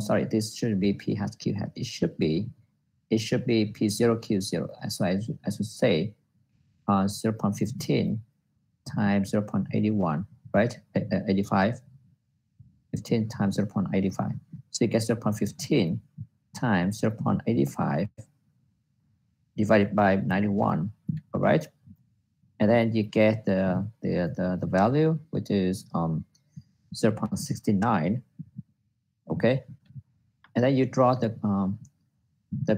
sorry, this shouldn't be p hat q hat. It should be p0 q0. So I should say 0.15 times 0.81, right? 85. 15 times 0.85. So you get 0.15 times 0.85 divided by 91. All right, and then you get the value, which is 0.69. Okay, and then you draw the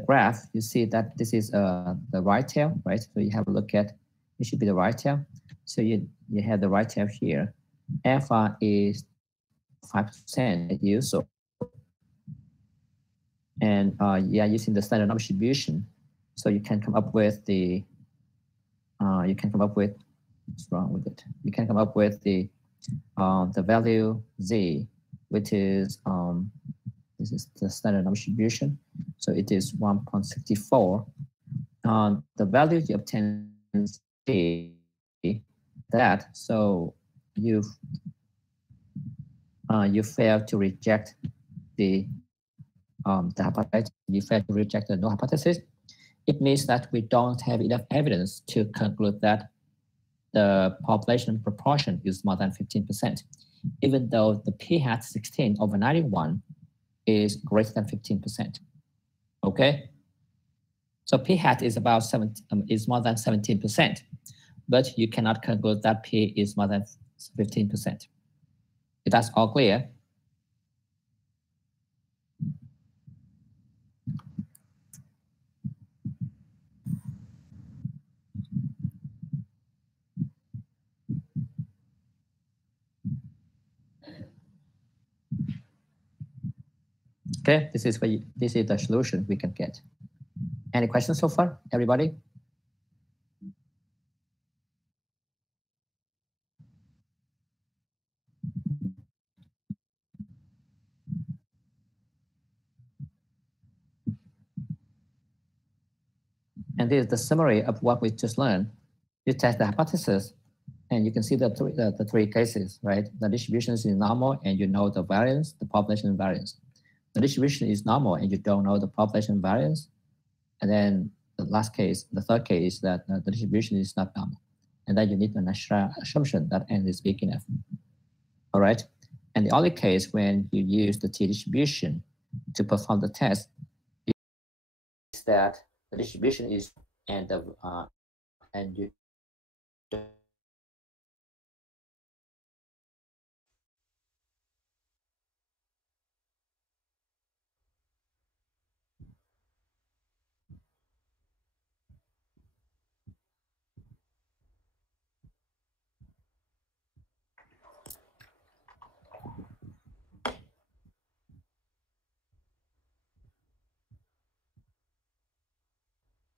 graph. You see that this is the right tail, right? So you have a look at, it should be the right tail. So you have the right tail here. Alpha is 5% so, and yeah, using the standard norm distribution, so you can come up with the what's wrong with it? You can come up with the value z, which is this is the standard norm distribution. So it is 1.64. The value you obtain is that. So you fail to reject the hypothesis. You fail to reject the null hypothesis. It means that we don't have enough evidence to conclude that the population proportion is more than 15%, even though the p hat 16 over 91 is greater than 15%. Okay, so p hat is about is more than 17%, but you cannot conclude that p is more than 15%. That's all clear. Okay, this is the solution we can get. Any questions so far, everybody? And this is the summary of what we just learned. You test the hypothesis, and you can see the three cases, right? The distribution is normal, and you know the variance, the population variance. The distribution is normal, and you don't know the population variance. And then the last case, the third case, is that the distribution is not normal. And then you need an extra assumption that n is big enough. All right. And the other case when you use the t-distribution to perform the test is that the distribution is and you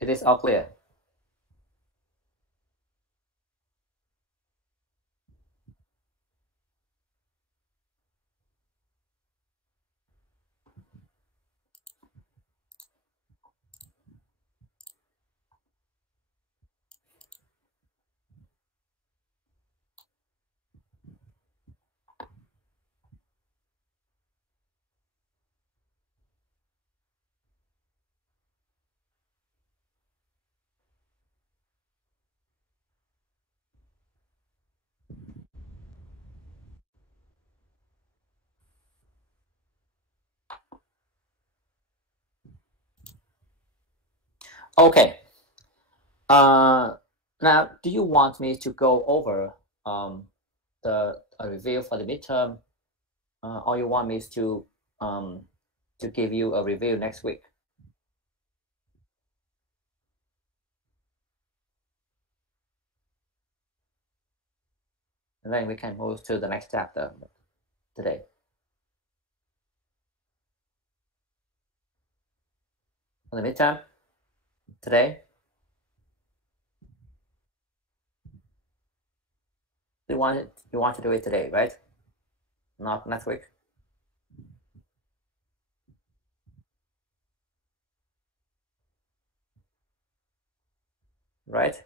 it is all clear. Okay. Now, do you want me to go over the review for the midterm, or you want me to give you a review next week? And then we can move to the next chapter today. For the midterm today. You want to do it today, right? Not next week. Right?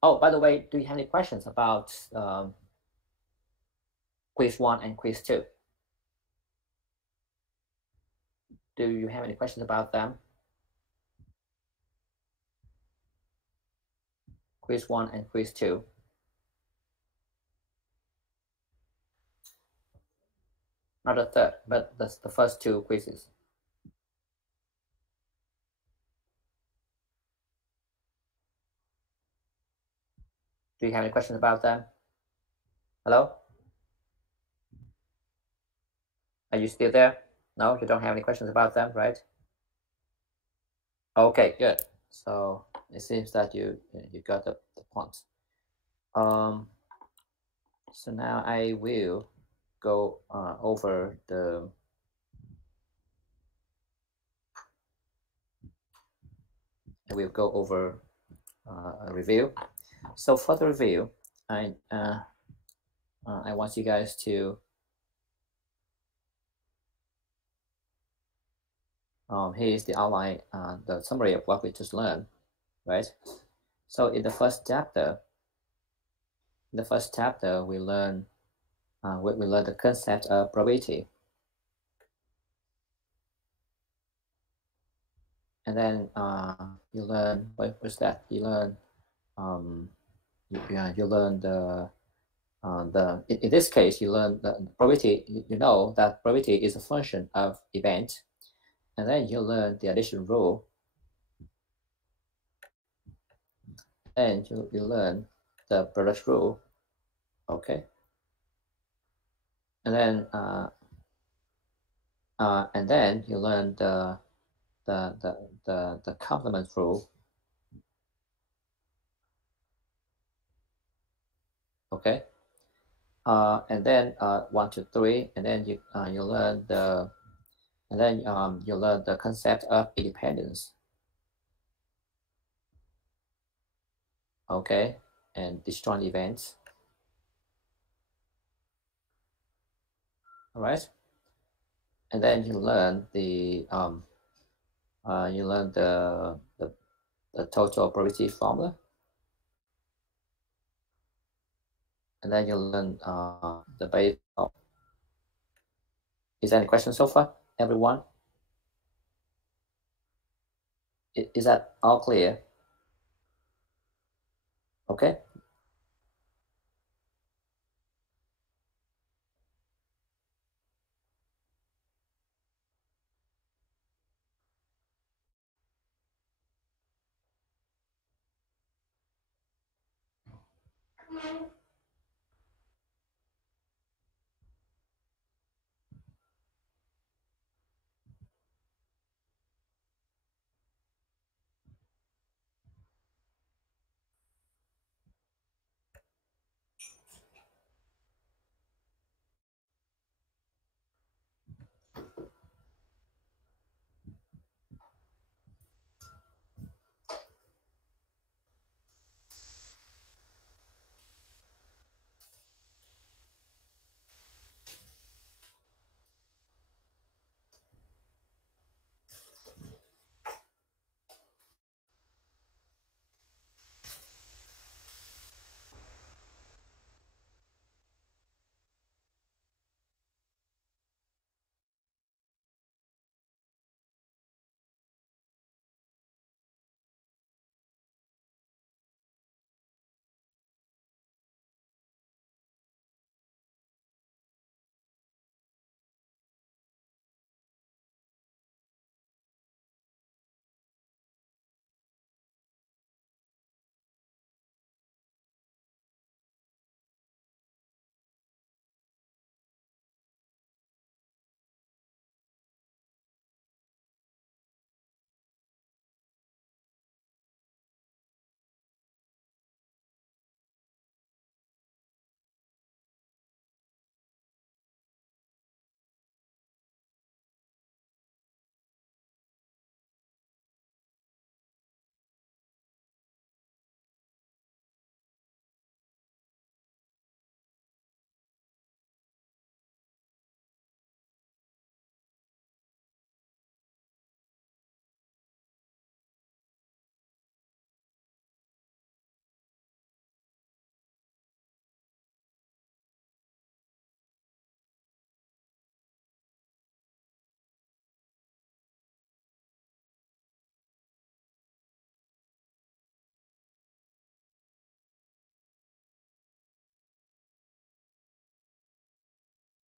Oh, by the way, do you have any questions about quiz 1 and quiz 2? Do you have any questions about them? Quiz 1 and quiz 2. Not the third, but that's the first two quizzes. Do you have any questions about them? Hello? Are you still there? No, you don't have any questions about them, right? Okay, good. So it seems that you got the point. So now I will go over the a review. So for the review, I want you guys to here is the outline, the summary of what we just learned, right? So in the first chapter, we learn the concept of probability, and then you learn what's that? You learn you learn in this case you learn the probability. You know that probability is a function of event, and then you learn the addition rule, and you learn the product rule, okay, and then you learn the complement rule, okay, and then 1, 2, 3, and then you learn the you learn the concept of independence, okay, and disjoint events. All right, and then you learn the total probability formula, and then you learn the base. Is there any questions so far, everyone? Is that all clear? Okay.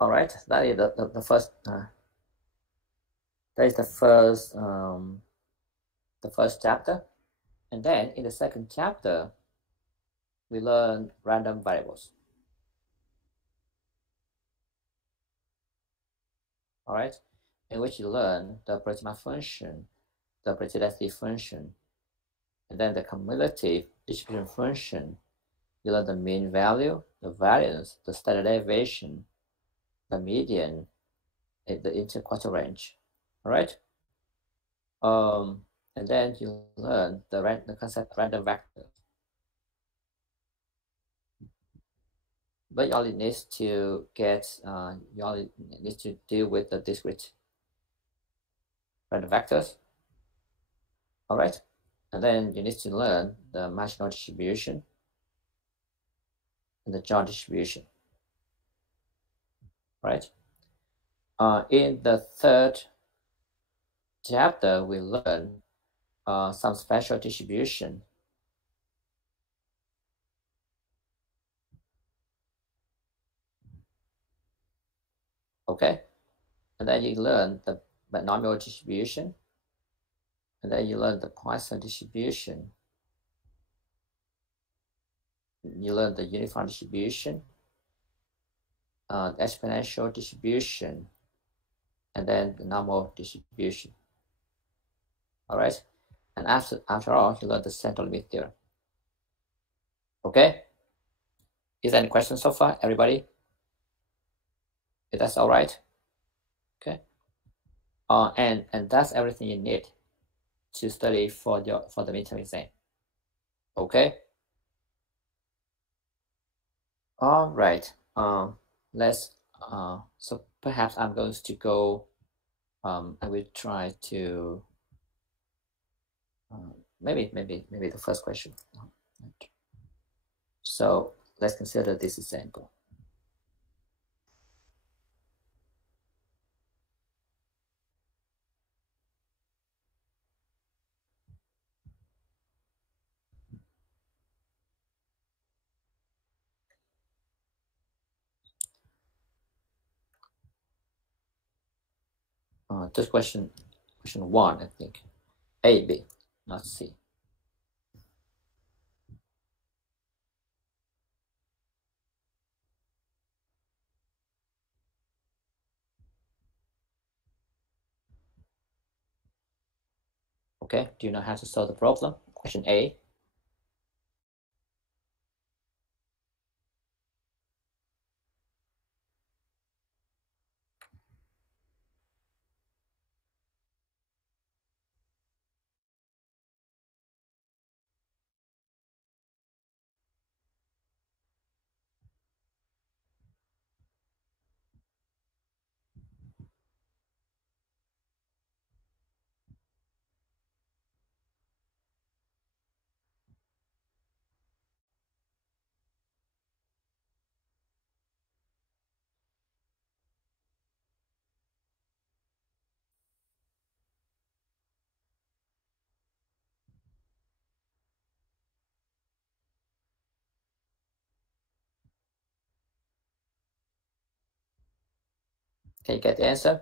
All right, that is the first. That is the first chapter, and then in the second chapter, we learn random variables. All right, in which you learn the probability function, the probability density function, and then the cumulative distribution function. You learn the mean value, the variance, the standard deviation, the median, and the interquartile range. All right. And then you learn the concept of random vector. But you only need to you only need to deal with the discrete random vectors. All right. And then you need to learn the marginal distribution and the joint distribution, right? In the third chapter, we learn some special distribution. Okay, and then you learn the binomial distribution, and then you learn the Poisson distribution. You learn the uniform distribution, exponential distribution, and then the normal distribution. All right, and after all, you learn the central limit theorem. Okay, is there any questions so far, everybody? If that's all right. Okay, and that's everything you need to study for the midterm exam. Okay. All right. Let's. So perhaps I'm going to go. I will try to. Maybe the first question. So let's consider this example. This question 1, I think. A, B, not C. Okay, do you know how to solve the problem? Question A. Can you get the answer?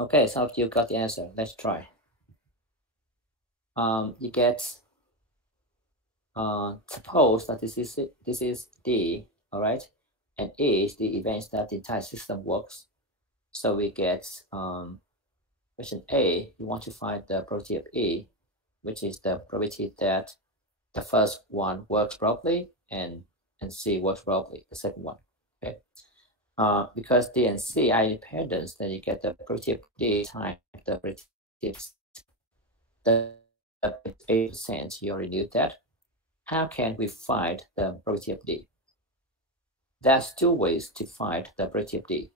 Okay, so you got the answer. Let's try. You get, suppose that this is D, all right, and E is the events that the entire system works. So we get question A. You want to find the probability of E, which is the probability that the first one works properly and C works properly, the second one. Okay. Because D and C are independent, then you get the probability of D times the probability of C. The 8%, you already knew that. How can we find the probability of D? There's two ways to find the probability of D.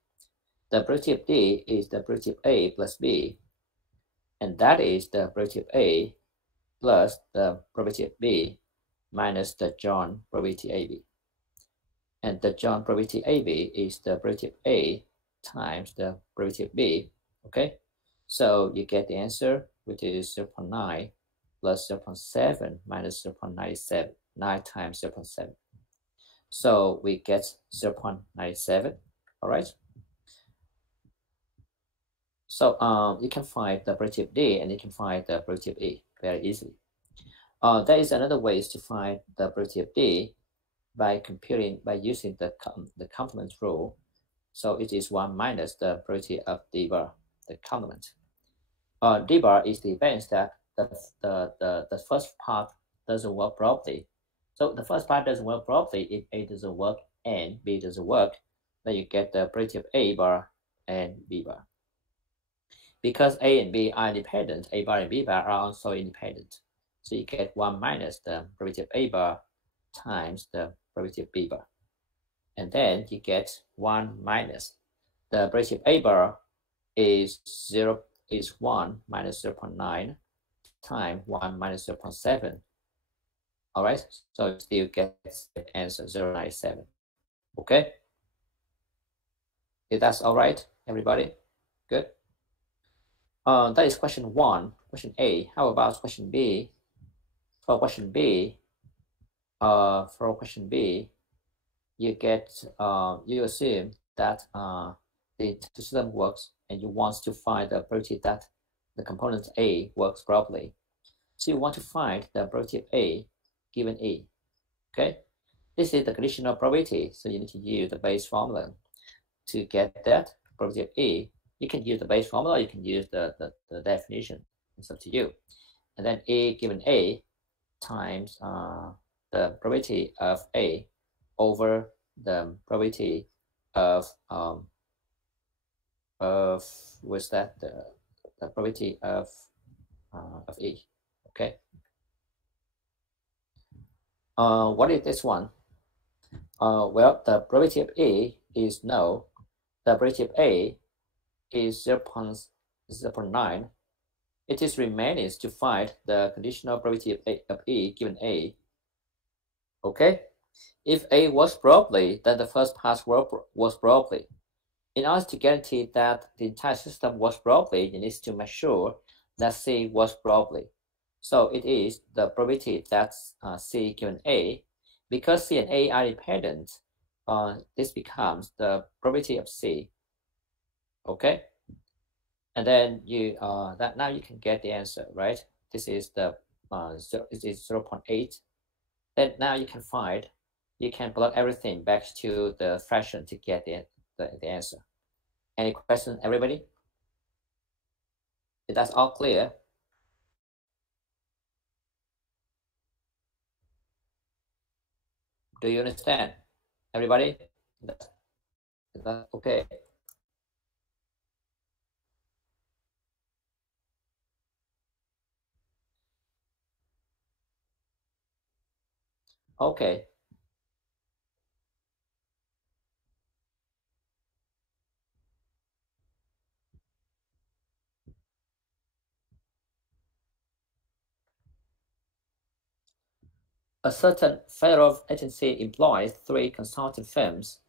The probability of D is the probability of A plus B, and that is the probability of A plus the probability of B minus the joint probability AB. And the joint probability AB is the probability of A times the probability of B, okay? So you get the answer, which is 0.9 plus 0.7 minus 0.97, 9 times 0.7. So we get 0.97, all right? So you can find the probability of D and you can find the probability of E very easily. There is another way to find the probability of D by using the complement rule. So it is 1 minus the probability of D bar, the complement. D bar is the event that the first part doesn't work properly. So the first part doesn't work properly. If A doesn't work and B doesn't work, then you get the probability of A bar and B bar. Because A and B are independent, A bar and B bar are also independent. So you get 1 minus the probability of A bar times the probability of B bar. And then you get 1 minus the probability of A bar is 1 minus 0.9 times 1 minus 0.7. All right, so you still get the answer 0.97. Okay, if that's all right, everybody? Good. That is question 1, question A. How about question B? For question B, you get you assume that the system works and you want to find the probability that the component A works properly. So you want to find the probability of A given E. Okay, this is the conditional probability, so you need to use the base formula to get that probability of E. You can use the base formula, you can use the definition. It's up to you. And then A given A times the probability of A over the probability of what's that, the probability of E. Okay. What is this one? Well, the probability of A is no. The probability of A is 0.9. It is remaining to find the conditional probability of E given A. Okay. If A works properly, then the first part works properly. In order to guarantee that the entire system works properly, you need to make sure that C works properly. So it is the probability that C given A. Because C and A are independent, this becomes the probability of C. Okay, and then you now you can get the answer, right? This is the it is 0.8. Then now you can plug everything back to the fraction to get the answer. Any questions, everybody? If that's all clear? Do you understand, everybody? That's okay. Okay. A certain federal agency employs 3 consulting firms,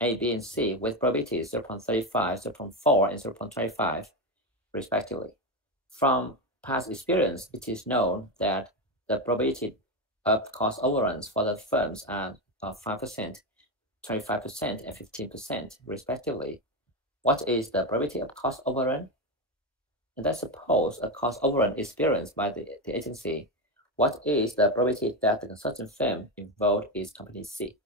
A, B, and C, with probabilities 0.35, 0.4, and 0.25, respectively. From past experience, it is known that the probability of cost overruns for the firms are 5%, 25%, and 15%, respectively. What is the probability of cost overrun? And then suppose a cost overrun is experienced by the agency. What is the probability that the consulting firm involved is company C?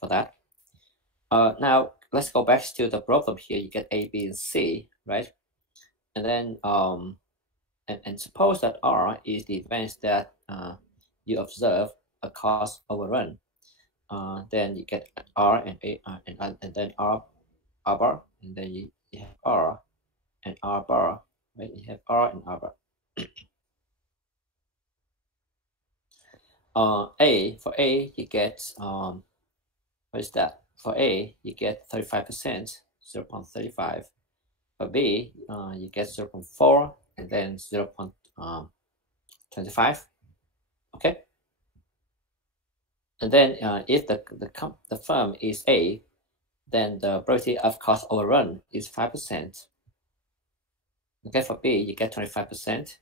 For that. Now let's go back to the problem here. You get A, B, and C, right? And then and suppose that R is the events that you observe a cost overrun. Then you get R and A and then R bar, and then you have R and R bar, right? You have R and R bar. For A you get what is that? For A you get 35%, 0.35. For B you get 0.4 and then 0.25. Okay. And then if the firm is A, then the probability of cost overrun is 5%. Okay, for B you get 25%.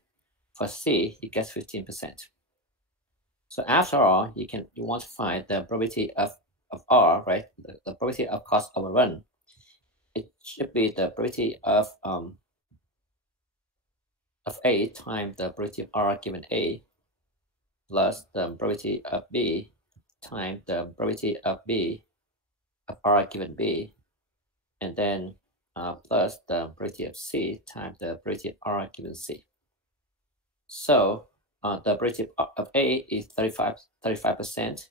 For C you get 15%. So after all, you want to find the probability of of R, right? The probability of cost overrun. It should be the probability of A times the probability of R given A plus the probability of B times the probability of B of R given B, and then plus the probability of C times the probability of R given C. So the probability of A is 35%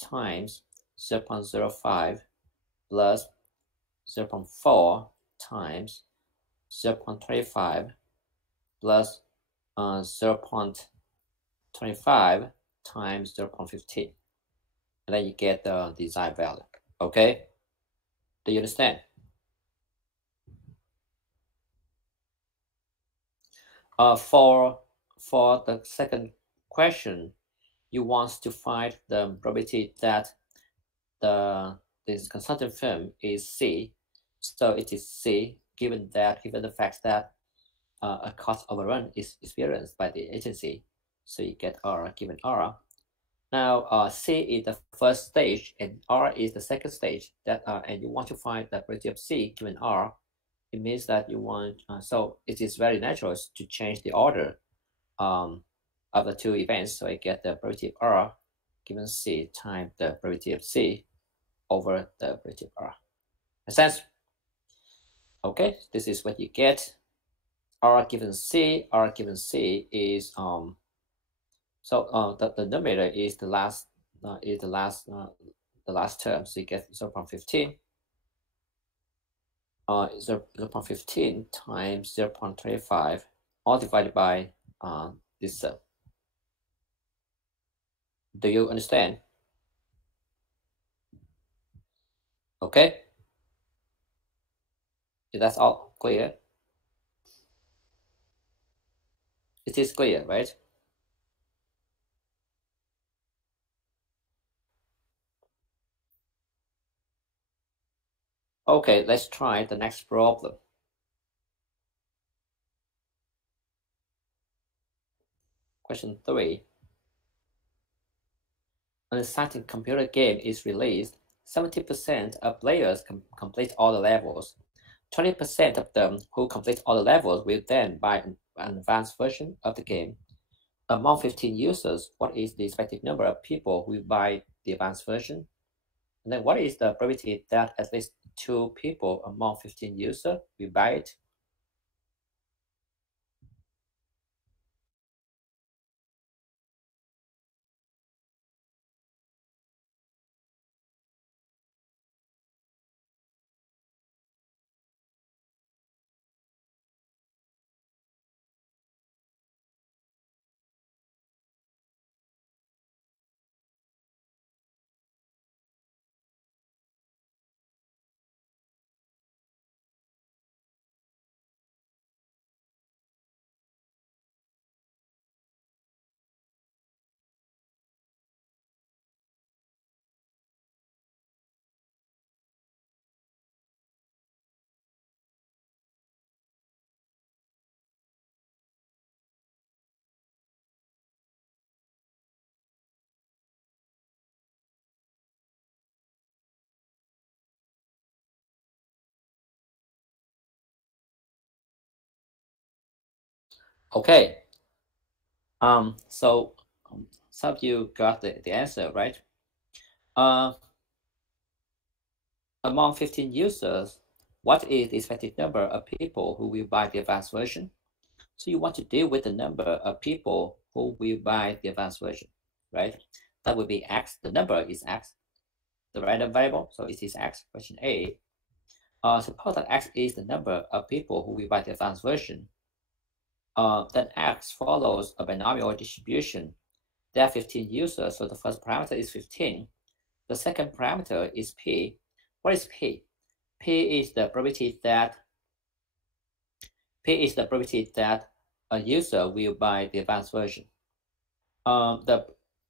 times 0.05 plus 0.4 times 0.25 plus 0.25 times 0.15. And then you get the desired value. Okay? Do you understand? For the second question, you want to find the probability that this consulting firm is C. So it is C, given the fact that a cost overrun is experienced by the agency. So you get R given R. Now C is the first stage and R is the second stage. And you want to find the probability of C given R. It means that you want, so it is very natural to change the order of the two events. So I get the probability of R given C times the probability of C over the probability of R. Makes sense? Okay, this is what you get. R given C is the numerator is the last term. So you get 0.15. 0.15 times 0.25 all divided by this. Do you understand? Okay. That's all clear. It is clear, right? Okay, let's try the next problem. Question 3. An exciting computer game is released. 70% of players complete all the levels. 20% of them who complete all the levels will then buy an advanced version of the game. Among 15 users, what is the expected number of people who will buy the advanced version? And then what is the probability that at least 2 people among 15 users will buy it? Okay. So some of you got the answer, right? Among 15 users, what is the expected number of people who will buy the advanced version? So you want to deal with the number of people who will buy the advanced version, right? That would be X. The number is X, the random variable. So it is X. Question A. Suppose that X is the number of people who will buy the advanced version. Then X follows a binomial distribution. There are 15 users, so the first parameter is 15. The second parameter is P. What is P? P is the probability that a user will buy the advanced version. And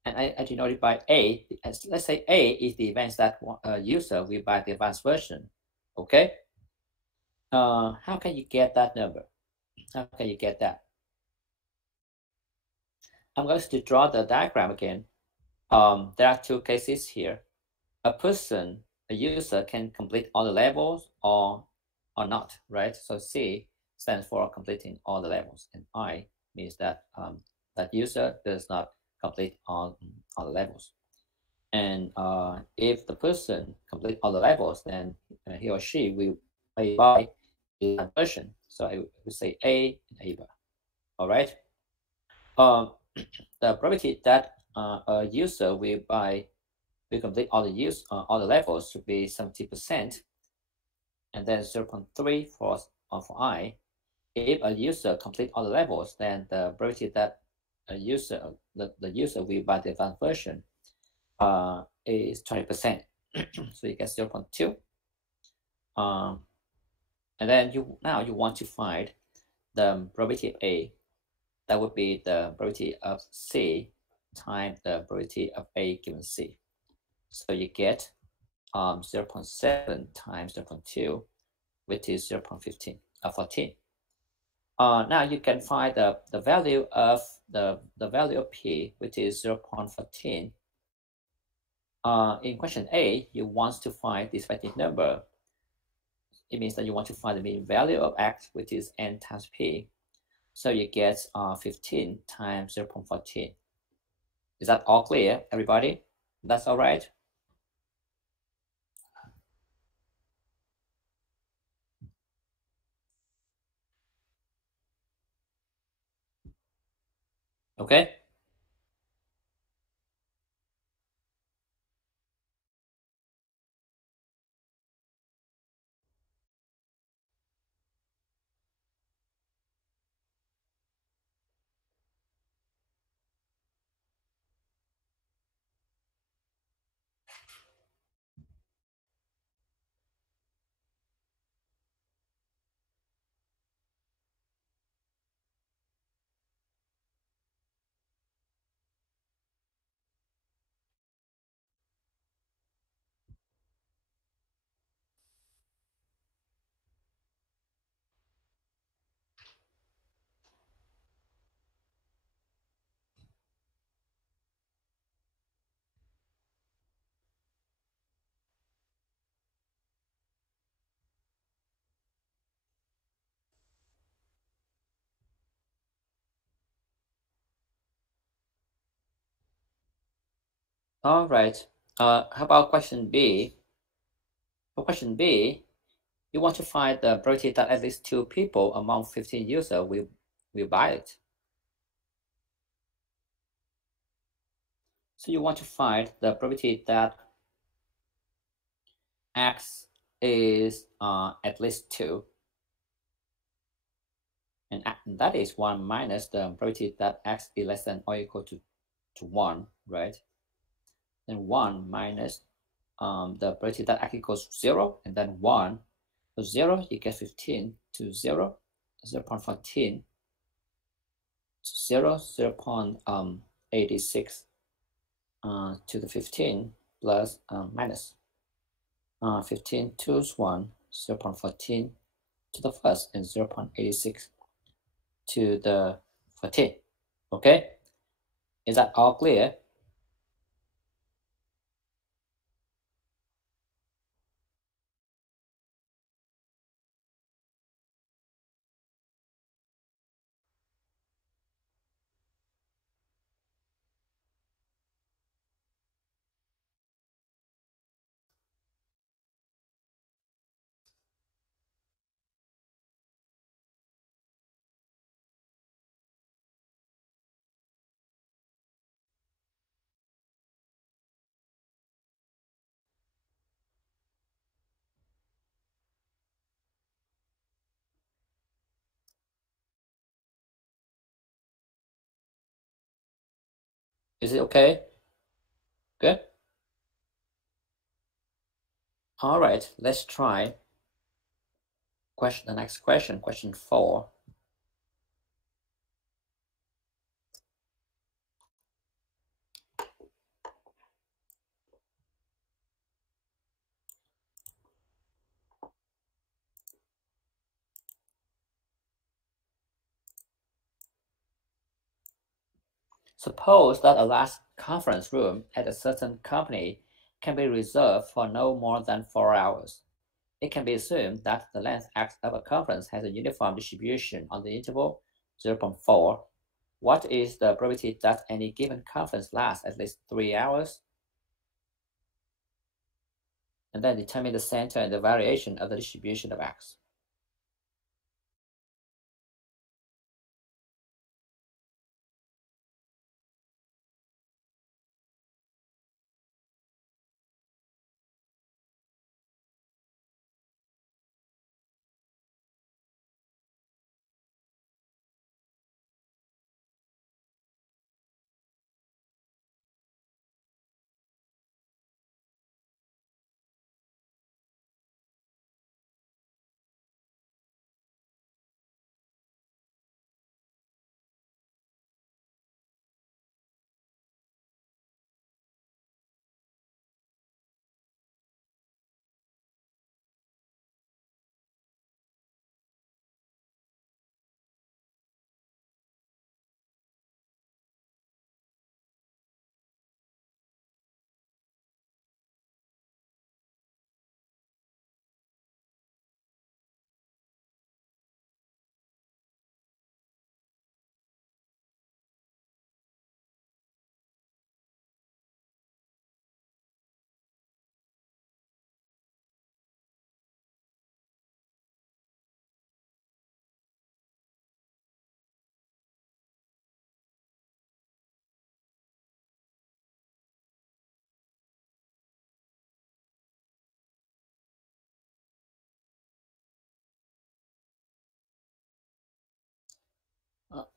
I denote by A. Let's say A is the event that a user will buy the advanced version. Okay. How can you get that number? How can you get that? I'm going to draw the diagram again. There are two cases here. a user can complete all the levels or not, right? So C stands for completing all the levels, and I means that that user does not complete all the levels. And if the person complete all the levels, then he or she will pay by the conversion. So I would say A and A bar. All right. The probability that a user will complete all the levels should be 70%, and then 0.3 for I. If a user complete all the levels, then the probability that the user will buy the advanced version is 20%. So you get 0.2. And then you want to find the probability of A. That would be the probability of C times the probability of A given C. So you get 0.7 times 0.2, which is 0.14. Now you can find the value of the value of P, which is 0.14. In question A, you want to find this negative number. It means that you want to find the mean value of X, which is N times P. So you get 15 times 0.14. Is that all clear, everybody? That's all right? Okay. All right. How about question B? For question B, you want to find the probability that at least 2 people among 15 users will buy it. So you want to find the probability that X is at least 2. And that is 1 minus the probability that X is less than or equal to 1, right? Then 1 minus the probability that X equals 0, and then 1. So 0, you get 15 to 0, 0.14 to 0, 0.86 to the 15 plus minus 15 to 1, 0.14 to the first, and 0.86 to the 14. Okay, is that all clear? Is it okay? Good. All right, let's try the next question, question 4. Suppose that a large conference room at a certain company can be reserved for no more than 4 hours. It can be assumed that the length x of a conference has a uniform distribution on the interval 0.4. What is the probability that any given conference lasts at least 3 hours? And then determine the center and the variation of the distribution of x.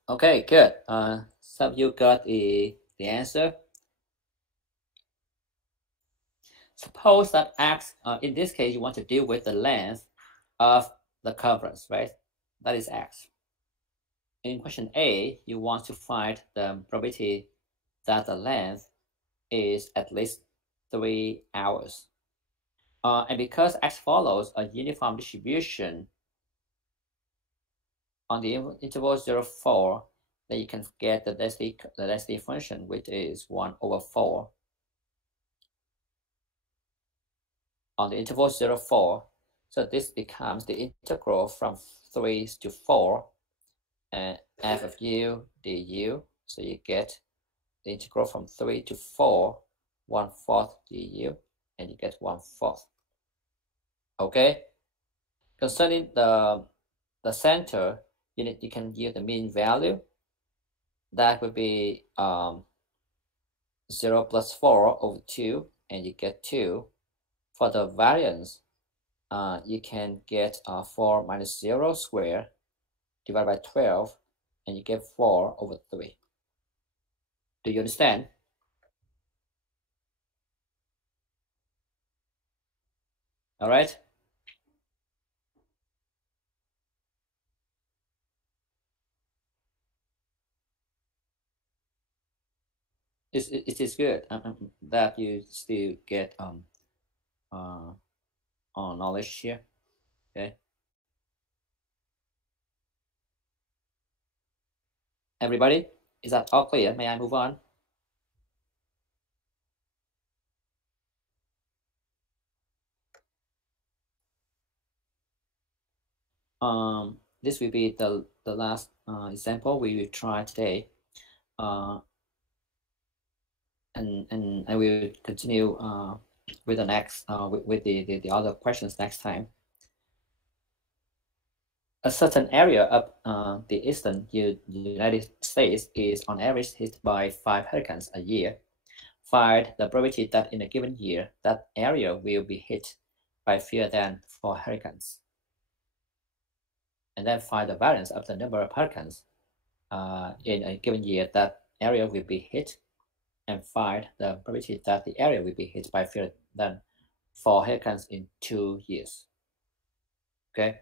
Okay, good. Some of you got the answer. Suppose that x, in this case, you want to deal with the length of the conference, right? That is x. In question A, you want to find the probability that the length is at least 3 hours. And because x follows a uniform distribution on the interval 0, 4, then you can get the density function, which is 1/4 on the interval 0, 4. So this becomes the integral from 3 to 4 and f of u du. So you get the integral from 3 to 4, 1/4 du, and you get 1/4. Okay. Concerning the center, you can use the mean value. That would be 0 plus 4/2, and you get 2. For the variance, you can get 4 minus 0 squared divided by 12, and you get 4/3. Do you understand? All right. It is good that you still get knowledge here. Okay. Everybody, is that all clear? May I move on? This will be the last example we will try today. And I will continue with the next with the other questions next time. A certain area of the eastern United States is on average hit by 5 hurricanes a year. Find the probability that in a given year that area will be hit by fewer than 4 hurricanes. And then find the variance of the number of hurricanes in a given year that area will be hit, and find the probability that the area will be hit by fewer than 4 hurricanes in 2 years. Okay.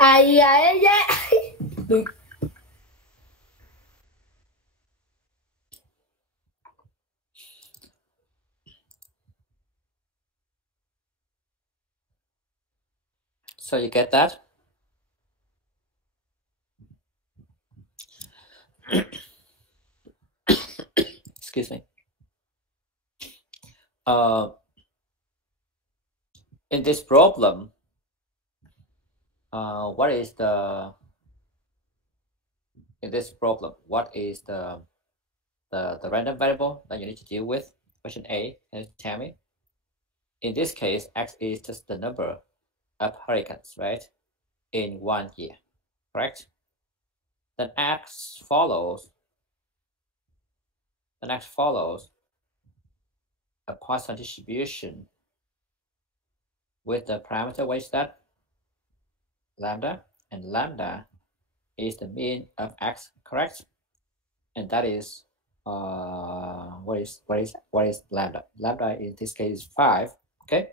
So you get that? Excuse me. In this problem, what is the random variable that you need to deal with? Question A, can you tell me? In this case, X is just the number of hurricanes, right? In 1 year, correct? Then X follows a Poisson distribution with the parameter, what is that? Lambda, and lambda is the mean of X, correct? And that is what is lambda? Lambda in this case is 5, okay?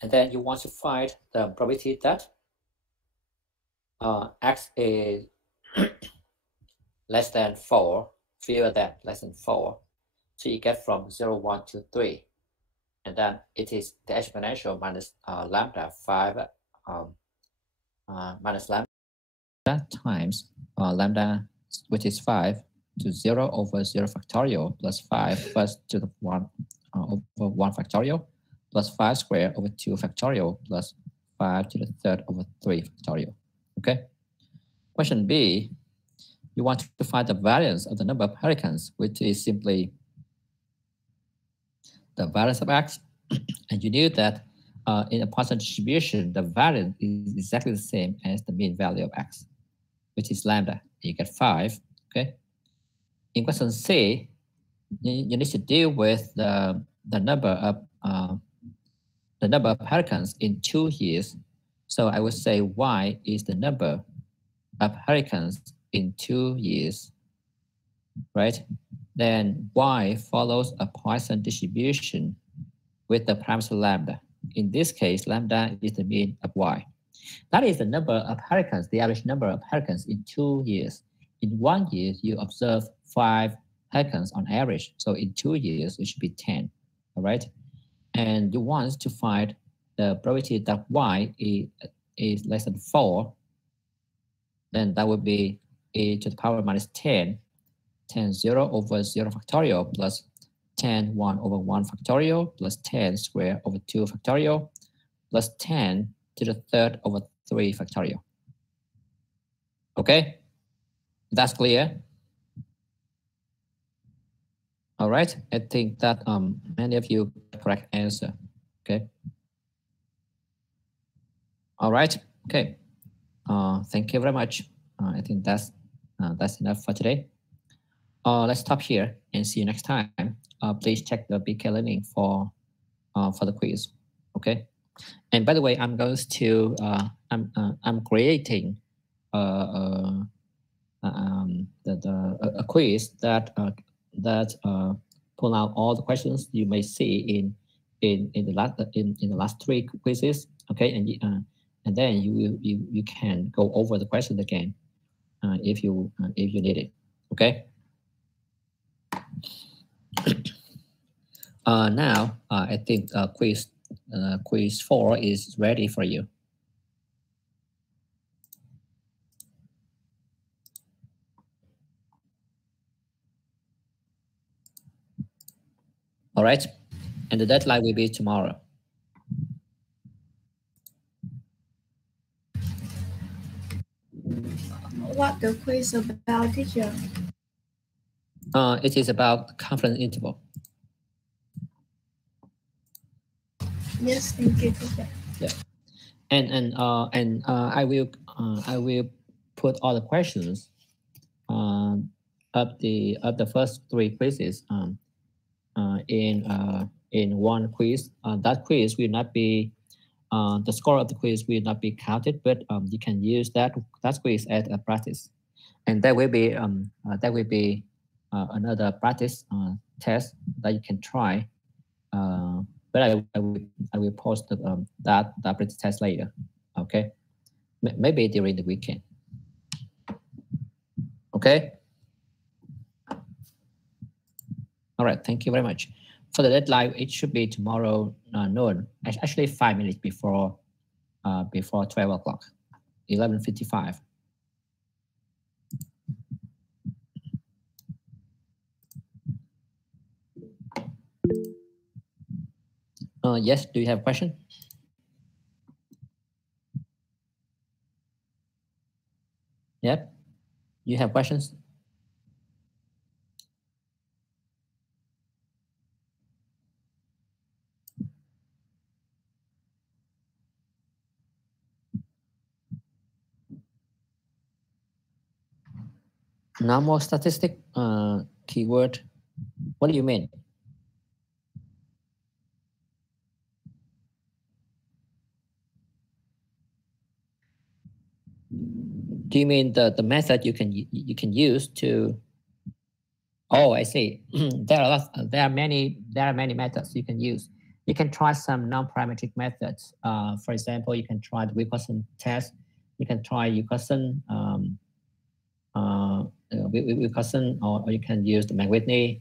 And then you want to find the probability that X is less than 4, fewer than less than 4. So you get from 0, 1 to 3. And then it is the exponential minus lambda 5 minus lambda times lambda, which is 5, to 0 over 0 factorial plus 5 first to the 1 over 1 factorial plus 5 squared over 2 factorial plus 5 to the third over 3 factorial. Okay. Question B, you want to find the variance of the number of hurricanes, which is simply the variance of X. And you knew that in a Poisson distribution, the variance is exactly the same as the mean value of X, which is lambda. You get 5. Okay. In question C, you need to deal with the number of hurricanes in 2 years. So I would say Y is the number of hurricanes in 2 years, right? Then Y follows a Poisson distribution with the parameter lambda. In this case, lambda is the mean of Y. That is the number of hurricanes, the average number of hurricanes in 2 years. In 1 year, you observe 5 hurricanes on average. So in 2 years, it should be 10, all right? And you want to find the probability that Y is less than 4, then that would be a to the power minus 10, 0 over 0 factorial plus 1 over 1 factorial plus 10 squared over 2 factorial plus 10 to the third over 3 factorial. Okay, that's clear. All right, I think that many of you correct answer. Okay. All right. Okay. Thank you very much. I think that's enough for today. Let's stop here and see you next time. Please check the BK Learning for the quiz. Okay. And by the way, I'm going to I'm creating a quiz that pull out all the questions you may see in the last 3 quizzes. Okay, and then you can go over the questions again if you need it. Okay. Now I think quiz 4 is ready for you. All right, and the deadline will be tomorrow. What the quiz about, teacher? It is about confidence interval. Yes, thank you, teacher. Yeah, and I will put all the questions of the first 3 quizzes in one quiz. That quiz will not be the score of the quiz will not be counted, but you can use that quiz as a practice, and there will be another practice test that you can try but I will post that ability test later. Okay, maybe during the weekend. Okay. All right. Thank you very much. For the deadline, it should be tomorrow noon. Actually, 5 minutes before 12 o'clock, 11:55. Yes. Do you have a question? Yep. You have questions? Normal statistic keyword. What do you mean? Do you mean the method you can use to? Oh, I see. There are many methods you can use. You can try some non-parametric methods. For example, you can try the Wilcoxon test. You can try Wilcoxon, Wilcoxon, or you can use the McWhitney.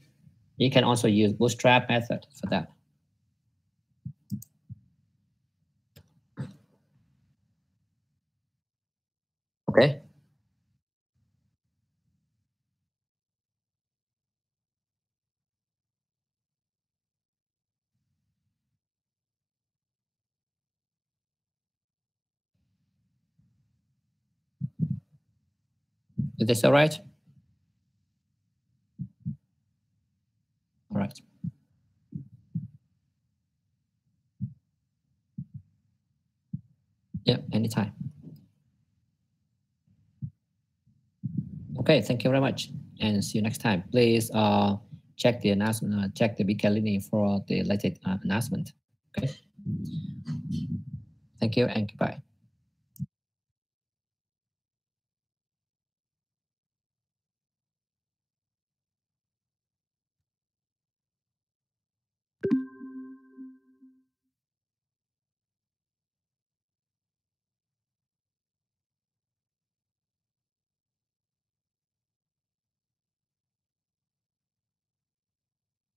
You can also use bootstrap method for that. Okay. Is this all right? All right. Yeah, anytime. Okay, thank you very much, and see you next time. Please check the announcement, check the Bicalini for the latest announcement. Okay. Thank you and goodbye.